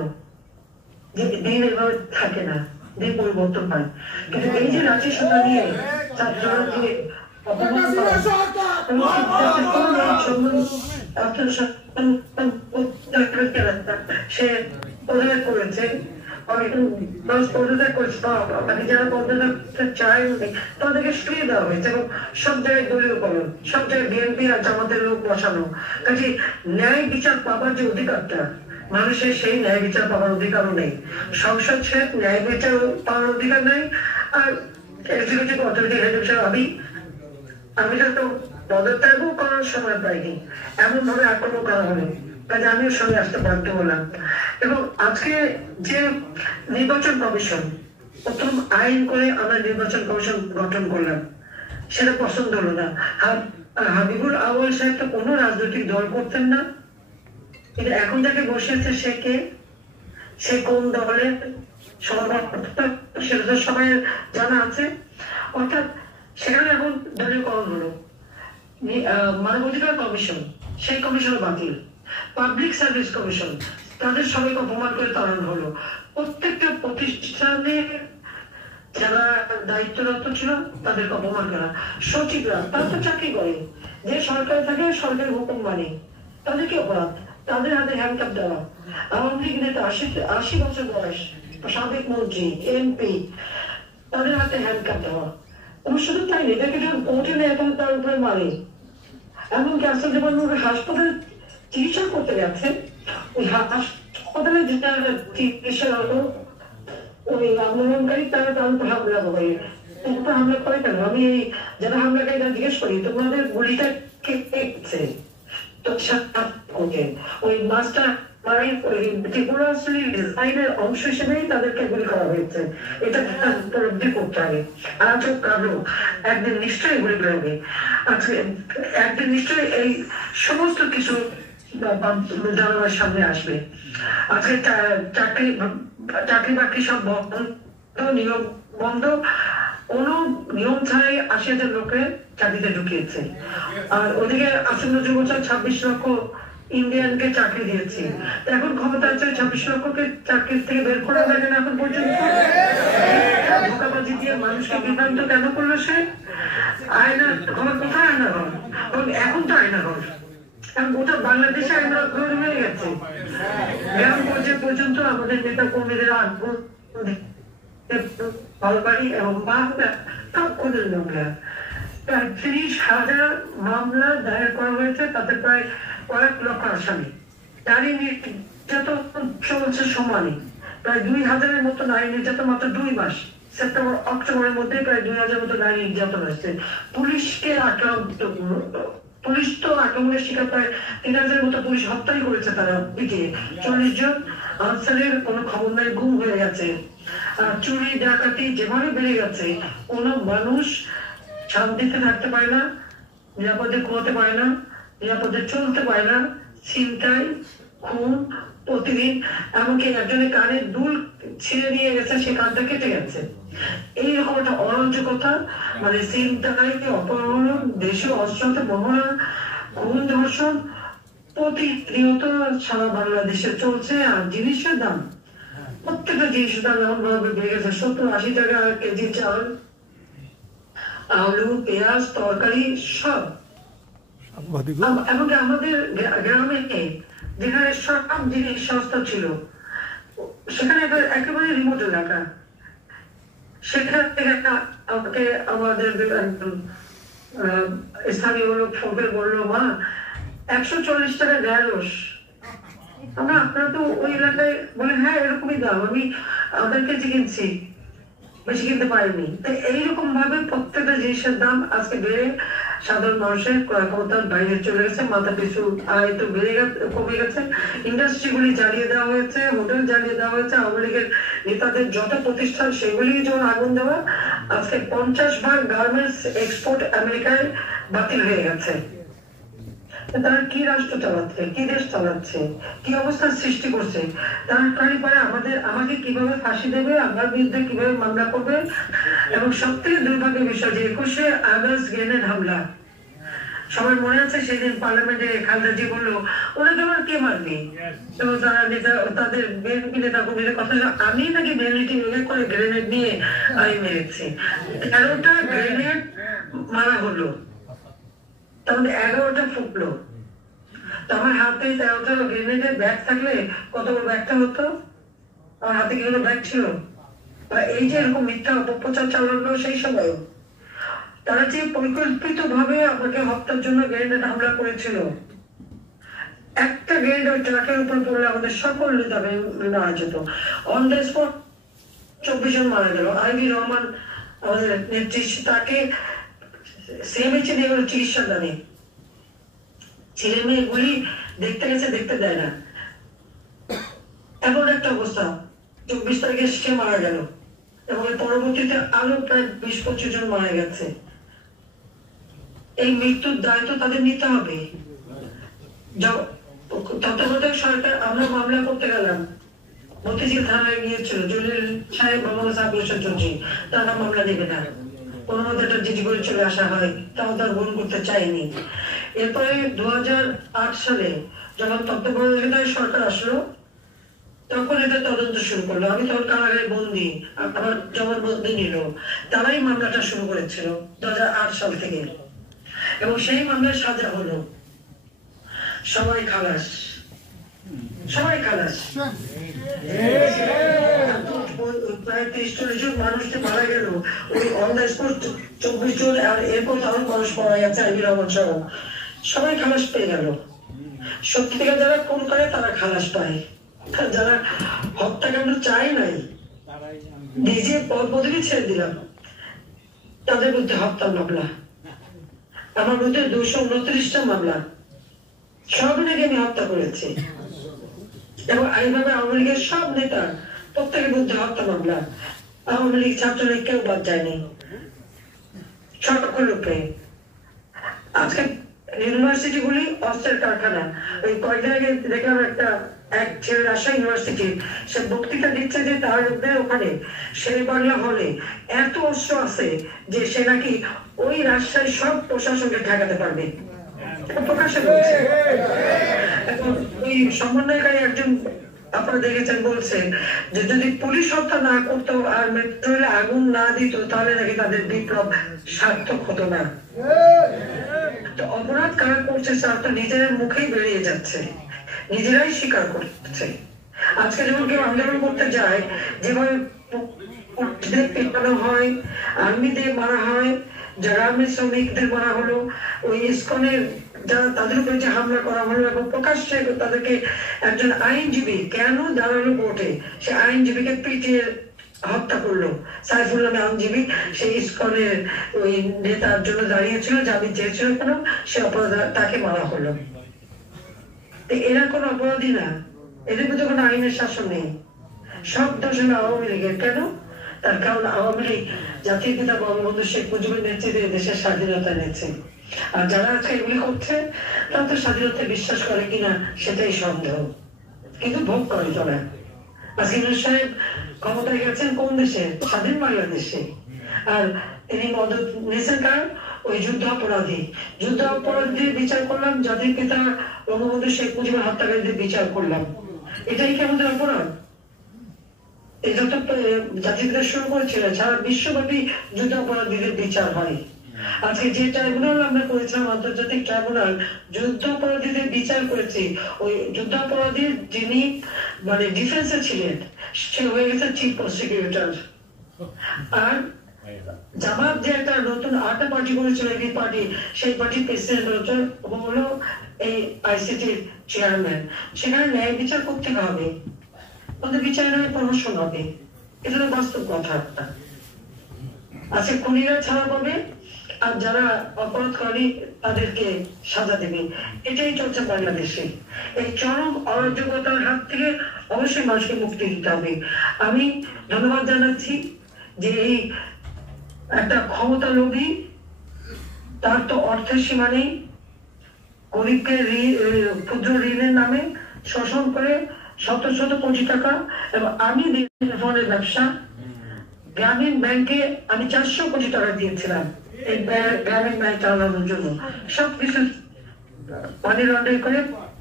যে দিন এভাবে থাকে না। দিয়ে পরিবর্তন হয়। কিন্তু এই যে নাচিসতা নিয়ে ছাত্ররা যে অপমান করা এবং সিদ্ধান্তের কোনো সম্মান সে পদত্যাগ করেছে, পদত্যাগ করেছে, মানে যারা পদত্যাগ চায় তাদেরকে সরিয়ে দেওয়া হয়েছে এবং সব জায়গায় দলীয়করণ, সব জায়গায় বিএনপি আর জামাতের লোক বসানো। কাজে ন্যায় বিচার পাবার যে অধিকারটা মানুষের, সেই ন্যায় বিচার পাওয়ার অধিকারও নেই। সংসদ সে ন্যায় বিচার পাওয়ার অধিকার নেই। আর এক্সিকিউটিভ অথরিটি হেড হিসেবে আমি তো পদত্যাগও করার সময় পাইনি, এমন ভাবে আক্রমণ করা হলো, কাজে আমিও সঙ্গে আসতে বাধ্য হলাম। এবং আজকে যে নির্বাচন কমিশন, প্রথম আইন করে আমরা নির্বাচন কমিশন গঠন করলাম, সেটা পছন্দ হলো না। হাবিবুল আউয়াল সাহেব তো কোনো রাজনৈতিক দল করতেন না, কিন্তু এখন যাকে বসেছে সে কে, সে কোন দলের সেটা তো সবাই জানা আছে। অর্থাৎ সেখানে এখন দলীয়করণ হলো। মানবাধিকার কমিশন, সেই কমিশন বাতিল। পাবলিক সার্ভিস কমিশন, তাদের সবাইকে অপমান করে তাড়ানো হলো। প্রত্যেকটা প্রতিষ্ঠানে যারা দায়িত্বরত ছিল তাদেরকে অপমান করা। সচিবরা, তারা তো চাকরি করে, যে সরকারে থাকে সরকারের হুকুম মানে, তাদেরকে অপরাধ, তাদের হাতে হ্যান্ডকাপ দেওয়া। আওয়ামী লীগ নেতা ৮০ বছর বয়স, সাবেক মন্ত্রী, এমপি, তাদের হাতে হ্যান্ডকাপ দেওয়া। শুধু তাই নেই, এটাকে যখন কোর্টে নেয় তখন তার উপরে মারে। এমনকি আসল যখন হাসপাতালে চিকিৎসা করতে গেছে, ওই হাসপাতালে যেটা চিকিৎসা হলো, ওই আন্দোলনকারী তারা তার উপর হামলা করে। হামলা করে কেন? আমি এই যারা হামলাকারী তারা জিজ্ঞেস করি, তোমাদের গুলিটা কে দেখছে? ওই মাস্টার অংশ হিসেবেই তাদেরকে গুলি করা হয়েছে। এটা উপলব্ধি করতে হবে। আজও কারো একদিন নিশ্চয়ই গুলি বেরোবে। আজকে একদিন নিশ্চয়ই এই সমস্ত কিছু জানাবার সামনে আসবে। আজকে চাকরি বাকরি সব বন্ধ, নিয়ম বন্ধ, কোন নিয়ম ছাড়াই ৮০,০০০ লোকে চাকরিতে ঢুকিয়েছে। আর ওদিকে আসন্ন ২৬ লক্ষ ইন্ডিয়ানকে চাকরি দিয়েছি। এখন ক্ষমতা আছে ২৬ লক্ষকে চাকরি থেকে বের করা যায় না এখন পর্যন্ত। ধোকাবাজি দিয়ে মানুষকে বিভ্রান্ত কেন করলো সে? আয়না ঘর, কোথায় আয়না ঘর? এখন তো আয়না ঘর, এখন গোটা বাংলাদেশে আয়না ঘর হয়ে গেছে। গ্রাম পর্যায়ে পর্যন্ত আমাদের নেতা কর্মীদের আগ্রহ ভালো পারি এবং ওদের মামলা প্রায় ৩০,০০০ মামলা দায়ের করা হয়েছে, তাতে প্রায় কয়েক লক্ষ আসামি। নারী নির্যাতন চলছে সমানে, প্রায় ২,০০০-এর মতো নারী নির্যাতন মাত্র ২ মাস, সেপ্টেম্বর অক্টোবরের মধ্যে প্রায় ২,০০০ মতো নারী নির্যাতন আসছে। পুলিশকে পুলিশ তো আক্রমণের শিকার প্রায় ৩,০০০-এর মতো পুলিশ হত্যাই করেছে তারা পিটিয়ে। ৪০ জন আনসারের কোনো খবর নাই, গুম হয়ে গেছে। চুরি ডাকাতি যেভাবে বেড়ে গেছে, কোন মানুষ শান্তিতে থাকতে পারে না, নিরাপদে ঘুমাতে পারে না, নিরাপদে চলতে পারে না। ছিনতাই, খুন প্রতিদিন, এমনকি একজনের কানের দুল ছিঁড়ে নিয়ে গেছে, সে কানটা কেটে গেছে। এইরকম একটা অরাজকতা, মানে ছিনতাই, অপহরণ, দেশীয় অস্ত্র মহড়া, খুন, ধর্ষণ প্রতিনিয়ত সারা বাংলাদেশে চলছে। আর জিনিসের দাম, প্রত্যেকটা জিনিসের দাম এমন ভাবে বেড়ে গেছে। ৭০-৮০ টাকা কেজি চাল, আলু, পেঁয়াজ, তরকারি সব। এমনকি আমাদের গ্রামে যেখানে সব জিনিস সস্তা ছিল, সেখানে একেবারে রিমোট এলাকা, সেখান থেকে আমাকে আমাদের স্থানীয় লোক ফোন করে বললো, মা ১৪০ টাকা ঢেঁড়স। আপনারা তো ওই এলাকায়, বলে হ্যাঁ এরকমই দাম, আমি আধার কেজি কিনছি, বেশি কিনতে পারিনি। তাই এইরকম ভাবে প্রত্যেকটা জিনিসের দাম আজকে বেড়ে সাধারণ মানুষের ক্রয় ক্ষমতার বাইরে চলে গেছে। মাথা পিছু আয় তো কমে গেছে। ইন্ডাস্ট্রিগুলি জ্বালিয়ে দেওয়া হয়েছে, হোটেল জ্বালিয়ে দেওয়া হয়েছে। আওয়ামী লীগের নেতাদের যত প্রতিষ্ঠান সেগুলি যেমন আগুন দেওয়া। আজকে ৫০ ভাগ গার্মেন্টস এক্সপোর্ট আমেরিকায় বাতিল হয়ে গেছে। তারা কি রাষ্ট্র চালাচ্ছে, কি দেশ চালাচ্ছে, কি অবস্থার সৃষ্টি করছে? তার পরে আমাকে কিভাবে ফাঁসি দেবে, আমার বিরুদ্ধে কিভাবে মামলা করবে। এবং সব থেকে দুর্ভাগ্যের বিষয় যে ২১শে আগস্ট গ্রেনেড হামলা, সবার মনে আছে সেদিন পার্লামেন্টে খালেদা জি বললো ওরা তোমার কে মারবে, এবং তারা নেতা তাদের বিএনপি নেতা কর্মীদের কথা আমি নাকি ভ্যানিটি করে গ্রেনেড নিয়ে আমি মেরেছি। 11টা গ্রেনেড মারা হলো, তার মধ্যে 11টা ফুটলো। তো আমার হাতে 13টা গ্রেনেডের ব্যাগ থাকলে কত বড় ব্যাগটা হতো, আমার হাতে কি কোনো ব্যাগ ছিল? এই যে এরকম মিথ্যা অপপ্রচার চালানো সেই সময় তারা যে পরিকল্পিত ভাবে আমাকে হত্যার জন্য গ্রেনেড হামলা করেছিল, একটা গ্রেনেড ওই ট্রাকের উপর পড়লে আমাদের সকল নেতা মারা যেত। অন দ্য স্পট 24 জন মারা গেল। আইভি রহমান আমাদের নেত্রী, তাকে সিএমএইচে নিয়ে গেল চিকিৎসার দানে। ছেলে মেয়ে গুলি দেখতে গেছে, দেখতে দেয় না, এমন একটা অবস্থা। 24 তারিখে সে মারা গেল এবং এর পরবর্তীতে আরো প্রায় 20-25 জন মারা গেছে। এই মৃত্যুর দায়িত্ব তাদের নিতে হবে। তত্ত্বাবধায়ক সরকার, আমরা মামলা করতে গেলাম, মতিঝিল থানায় গিয়েছিল, জলিল সাহেব মোহাম্মদ সাবির চৌধুরী, তারা মামলা নেবে না, কোনো মধ্যে একটা জিডি করে চলে আসা হয়, তাও তার গ্রহণ করতে চায়নি। এরপরে 2008 সালে যখন তত্ত্বাবধায়ক সরকার আসলো, তখন এটা তদন্ত শুরু করলো। আমি তখন কারাগারে বন্দি, আমার জবানবন্দি নিল, তারাই মামলাটা শুরু করেছিল 2008 সাল থেকে, এবং সেই মামলায় সাজা হলো। সবাই খালাস, সবাই খালাস। প্রায় 30-40 জন মানুষ মারা গেল ওই অন দ্য স্পট, 24 জন, আর এরপর আরো মানুষ মারা গেছে, আইবি রহমান সহ সবাই খালাস পেয়ে গেল। সত্যিকার যারা খুন করে তারা খালাস পায়, যারা হত্যাকাণ্ড চায় নাই, নিজে পদবি ছেড়ে দিলাম, তাদের বিরুদ্ধে হত্যার মামলা। আমার বিরুদ্ধে 229টা মামলা, সব নাকি আমি হত্যা করেছি, এবং এইভাবে আওয়ামী লীগের সব নেতা প্রত্যেকের বিরুদ্ধে হত্যা মামলা। আওয়ামী লীগ, ছাত্রলীগ কেউ বাদ যায়নি, সকলরূপে। আজকে ইউনিভার্সিটি গুলি অস্ত্রের কারখানা। ওই কয়েকদিন আগে দেখলাম এক ছেলে রাজশাহী ইউনিভার্সিটি, সে বক্তৃতা দিচ্ছে যে তার ওখানে শেরেবাংলা হলে এত অস্ত্র আছে যে সে নাকি ওই রাজশাহী সব প্রশাসনকে ঠেকাতে পারবে, প্রকাশে বলছে। এখন ওই সমন্বয়কারী একজন আপনারা দেখেছেন বলছেন যে যদি পুলিশ হত্যা না করতো আর মেট্রো রেলে আগুন না দিত তাহলে নাকি তাদের বিপ্লব সার্থক হতো না। তো অপরাধ কারা করছে তার তো নিজেদের মুখেই বেরিয়ে যাচ্ছে, নিজেরাই স্বীকার করছে। আজকে যখন কেউ আন্দোলন করতে যায়, যেভাবে পেটানো হয়, আর্মিদের মারা হয়, যারা আর্মি শ্রমিকদের মারা হলো, ওই ইসকনের যারা তাদের উপরে যে হামলা করা হলো, এবং প্রকাশ্যে তাদেরকে একজন আইনজীবী কেন দাঁড়ালো কোর্টে, সে আইনজীবীকে পিটিয়ে হত্যা করলো। সাইফুল নামে আইনজীবী, সেই ইসকনের ওই নেতার জন্য দাঁড়িয়েছিল, জামিন চেয়েছিল কেন, সে অপরাধ, তাকে মারা হলো। এরা কোনো অপরাধী না, এদের মধ্যে কোনো আইনের শাসন নেই। সব দোষ হলো আওয়ামী লীগের। কেন? তার কারণ আওয়ামী লীগ জাতির পিতা বঙ্গবন্ধু শেখ মুজিবুর নেতৃত্বে দেশের স্বাধীনতা এনেছে। আর যারা আজকে এগুলি করছে তারা তো স্বাধীনতায় বিশ্বাস করে কিনা সেটাই সন্দেহ, কিন্তু ভোগ করে তারা। আসিফুল সাহেব ক্ষমতায় গেছেন কোন দেশে? স্বাধীন বাংলাদেশে। আর তিনি মদত নিয়েছেন কার? ওই যুদ্ধ অপরাধী। যুদ্ধ অপরাধীদের বিচার করলাম, জাতির পিতা বঙ্গবন্ধু শেখ মুজিবুর হত্যাকারীদের বিচার করলাম, এটাই কি আমাদের অপরাধ? এটা তো জাতির পিতা শুরু করেছিল, সারা বিশ্বব্যাপী যুদ্ধ অপরাধীদের বিচার হয়। আজকে যে ট্রাইব্যুনাল আমরা করেছিলাম, আন্তর্জাতিক ট্রাইব্যুনাল, যুদ্ধ অপরাধীদের বিচার করেছি। ওই যুদ্ধ অপরাধীর যিনি মানে ডিফেন্সে ছিলেন সে হয়ে গেছে চিফ প্রসিকিউটর। আর জামাত যে একটা নতুন আরেকটা পার্টি করেছিল, এই পার্টি, সেই পার্টির প্রেসিডেন্ট হলো এই আইসিটির চেয়ারম্যান। সেখানে ন্যায় বিচার করতে হবে, ওদের বিচার নামে প্রমোশন হবে, এটা তো বাস্তব কথা। আজকে খুনিরা ছাড়া পাবে আর যারা অপরাধ করে তাদেরকে সাজা দেবে, এটাই চলছে বাংলাদেশে। এই চরম অরাজকতার হাত থেকে অবশ্যই মানুষকে মুক্তি দিতে হবে। আমি ধন্যবাদ জানাচ্ছি যে এই একটা ক্ষমতা লোভী, তার তো অর্থের সীমা নেই, গরিবকে ক্ষুদ্র ঋণের নামে শোষণ করে শত শত কোটি টাকা। এবং আমি ফোনের ব্যবসা, গ্রামীণ ব্যাংকে আমি 400 কোটি টাকা দিয়েছিলাম, এই গ্রামীণ ব্যাংক চালানোর জন্য সবকিছু মানি লন্ডারিং করে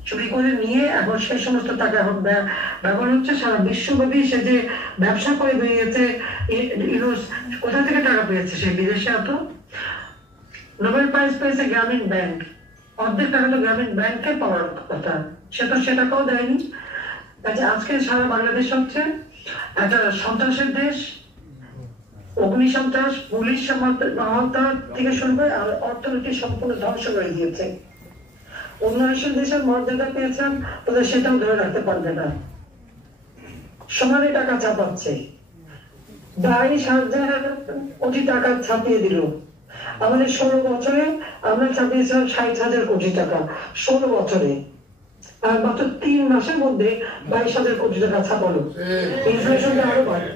চুরি করে নিয়ে এখন সেই সমস্ত টাকা এখন ব্যবহার হচ্ছে সারা বিশ্বব্যাপী। সে যে ব্যবসা করে বেরিয়েছে, কোথা থেকে টাকা পেয়েছে সে বিদেশে? এত নোবেল প্রাইজ পেয়েছে গ্রামীণ ব্যাংক, অর্ধেক টাকা তো গ্রামীণ ব্যাংকে পাওয়ার কথা, সে তো সে টাকাও দেয়নি। কাজে আজকে সারা বাংলাদেশ হচ্ছে একটা সন্ত্রাসের দেশ। অগ্নি সন্ত্রাস, পুলিশ সহায়তা থেকে শুরু করে অর্থনীতি সম্পূর্ণ ধ্বংস করে দিয়েছে। উন্নয়নশীল দেশের মর্যাদা পেয়েছেন, তাদের সেটাও ধরে রাখতে পারবে না। সমানে টাকা ছাপাচ্ছে, 22,000 কোটি টাকা ছাপিয়ে দিল। আমাদের 16 বছরে আমরা ছাপিয়েছিলাম 60,000 কোটি টাকা, 16 বছরে। আর মাত্র 3 মাসের মধ্যে 22,000 কোটি টাকা ছাপালো। ইনফ্লেশন আরো বাড়বে,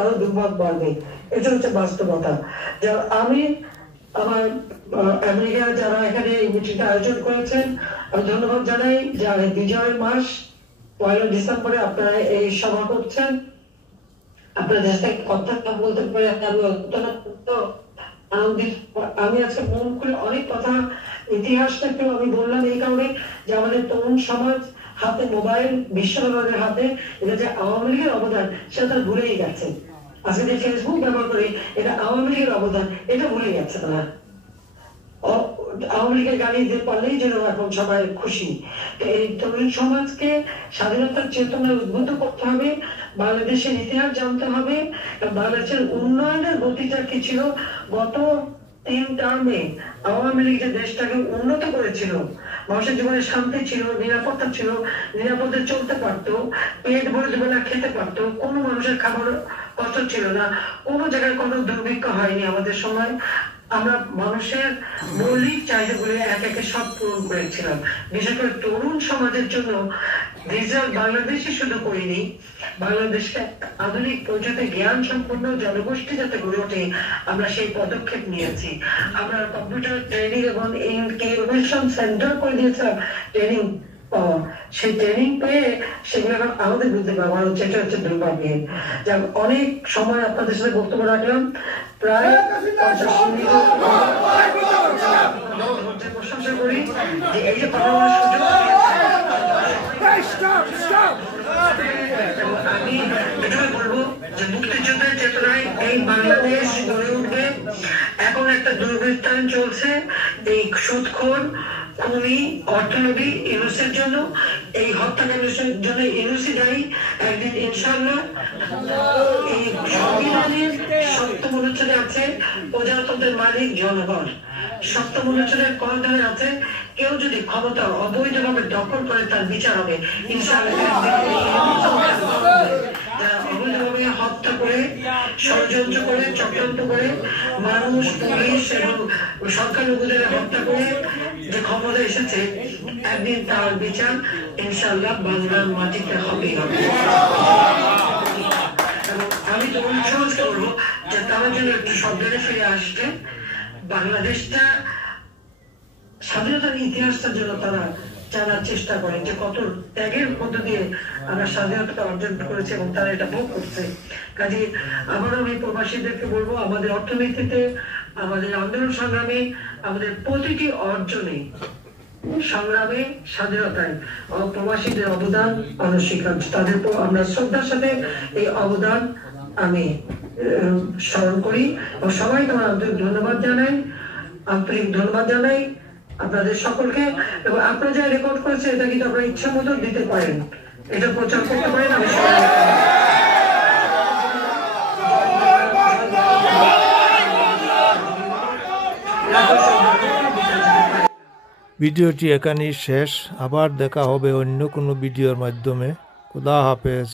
আরো দুর্ভাগ বাড়বে। এটা হচ্ছে বাস্তবতা। যা আমি আমার আমেরিকা যারা এখানে এই মিটিংটা আয়োজন করেছেন, আমি ধন্যবাদ জানাই। যে বিজয়ের মাস 1 ডিসেম্বরে আপনারা এই সভা করছেন, আপনাদের সাথে কথা বলতে পারে আমি অত্যন্ত আনন্দিত। আমি আজকে মন করে অনেক কথা ইতিহাসটাকেও আমি বললাম এই কারণে যে আমাদের তরুণ সমাজ হাতে মোবাইল, বিশ্ববাদের হাতে, এটা যে আওয়ামী লীগের অবদান সেটা তারা ভুলেই গেছে। আজকে যে ফেসবুক ব্যবহার করে এটা আওয়ামী লীগের অবদান, এটা ভুলে গেছে তারা। আওয়ামী লীগের গালি দিতে পারলেই যেন এখন সবাই খুশি। এই তরুণ সমাজকে স্বাধীনতার চেতনায় উদ্বুদ্ধ করতে হবে, বাংলাদেশের ইতিহাস জানতে হবে, বাংলাদেশের উন্নয়নের গতিটা কি ছিল। গত 3 টার্মে আওয়ামী লীগ যে দেশটাকে উন্নত করেছিল, মানুষের জীবনে শান্তি ছিল, নিরাপত্তা ছিল, নিরাপদে চলতে পারতো, পেট ভরে দুবেলা খেতে পারতো, কোনো মানুষের খাবার কষ্ট ছিল না, কোনো জায়গায় কোনো দুর্ভিক্ষ হয়নি আমাদের সময়। আমরা মানুষের মৌলিক চাহিদাগুলি এক একে সব পূরণ করেছিলাম। বিশেষ করে তরুণ সমাজের জন্য ডিজিটাল বাংলাদেশই শুধু করিনি, বাংলাদেশকে আধুনিক প্রযুক্তি জ্ঞান সম্পন্ন জনগোষ্ঠী যাতে গড়ে ওঠে, আমরা সেই পদক্ষেপ নিয়েছি। আমরা কম্পিউটার ট্রেনিং এবং ইনকিউবেশন সেন্টার করে দিয়েছিলাম ট্রেনিং পাওয়া। সেই ট্রেনিং পেয়ে সেগুলো এখন আমাদের বিরুদ্ধে ব্যবহার হচ্ছে, এটা হচ্ছে দুর্ভাগ্যের। যেমন অনেক সময় আপনাদের সাথে বক্তব্য রাখলাম, প্রায় 50 মিনিট প্রশংসা করি যে এই যে কথা বলার সুযোগ আমি এটাই বলবো যে মুক্তিযুদ্ধের চেতনায় এই বাংলাদেশ গড়ে উঠবে। এখন একটা দুর্বৃত্তায়ন চলছে, এই সুদখোর খুনি অর্থনবী ইউনুসের জন্য, এই হত্যাকাণ্ডের জন্য ইউনুসই দায়ী। একদিন ইনশাআল্লাহ এই সংবিধানের 7ম অনুচ্ছেদে আছে প্রজাতন্ত্রের মালিক জনগণ, 7ম অনুচ্ছেদের ক ধারায় আছে কেউ যদি ক্ষমতা অবৈধভাবে দখল করে তার বিচার হবে। ইনশাআল্লাহ অবৈধভাবে হত্যা করে, ষড়যন্ত্র করে, চক্রান্ত করে, মানুষ, পুলিশ এবং সংখ্যালঘুদের হত্যা করে যে ক্ষমতা এসেছে, একদিন তার বিচার ইনশাআল্লাহ বাংলার মাটিতে হবেই হবে। এবং আমি তরুণ সমাজকে বলবো যে তারা যেন একটু শব্দে ফিরে আসবে। বাংলাদেশটা স্বাধীনতার ইতিহাসটার জন্য তারা জানার চেষ্টা করে যে কত ত্যাগের মধ্য দিয়ে আমরা স্বাধীনতা অর্জন করেছি এবং তারা এটা ভোগ করছে। কাজে আবারও আমি প্রবাসীদেরকে বলবো, আমাদের অর্থনীতিতে, আমাদের আন্দোলন সংগ্রামে, আমাদের প্রতিটি অর্জনে, সংগ্রামে, স্বাধীনতায় প্রবাসীদের অবদান অনস্বীকার্য। তাদের আমরা শ্রদ্ধার সাথে এই অবদান আমি স্মরণ করি এবং সবাইকে আমার আন্তরিক ধন্যবাদ জানাই, আন্তরিক ধন্যবাদ জানাই আপনাদের সকলকে। এবং আপনারা যা রেকর্ড করেছে এটা কিন্তু আপনারা ইচ্ছা মতো দিতে পারেন, এটা প্রচার করতে পারেন। আমি ভিডিওটি এখানেই শেষ। আবার দেখা হবে অন্য কোনো ভিডিওর মাধ্যমে। খোদা হাফেজ।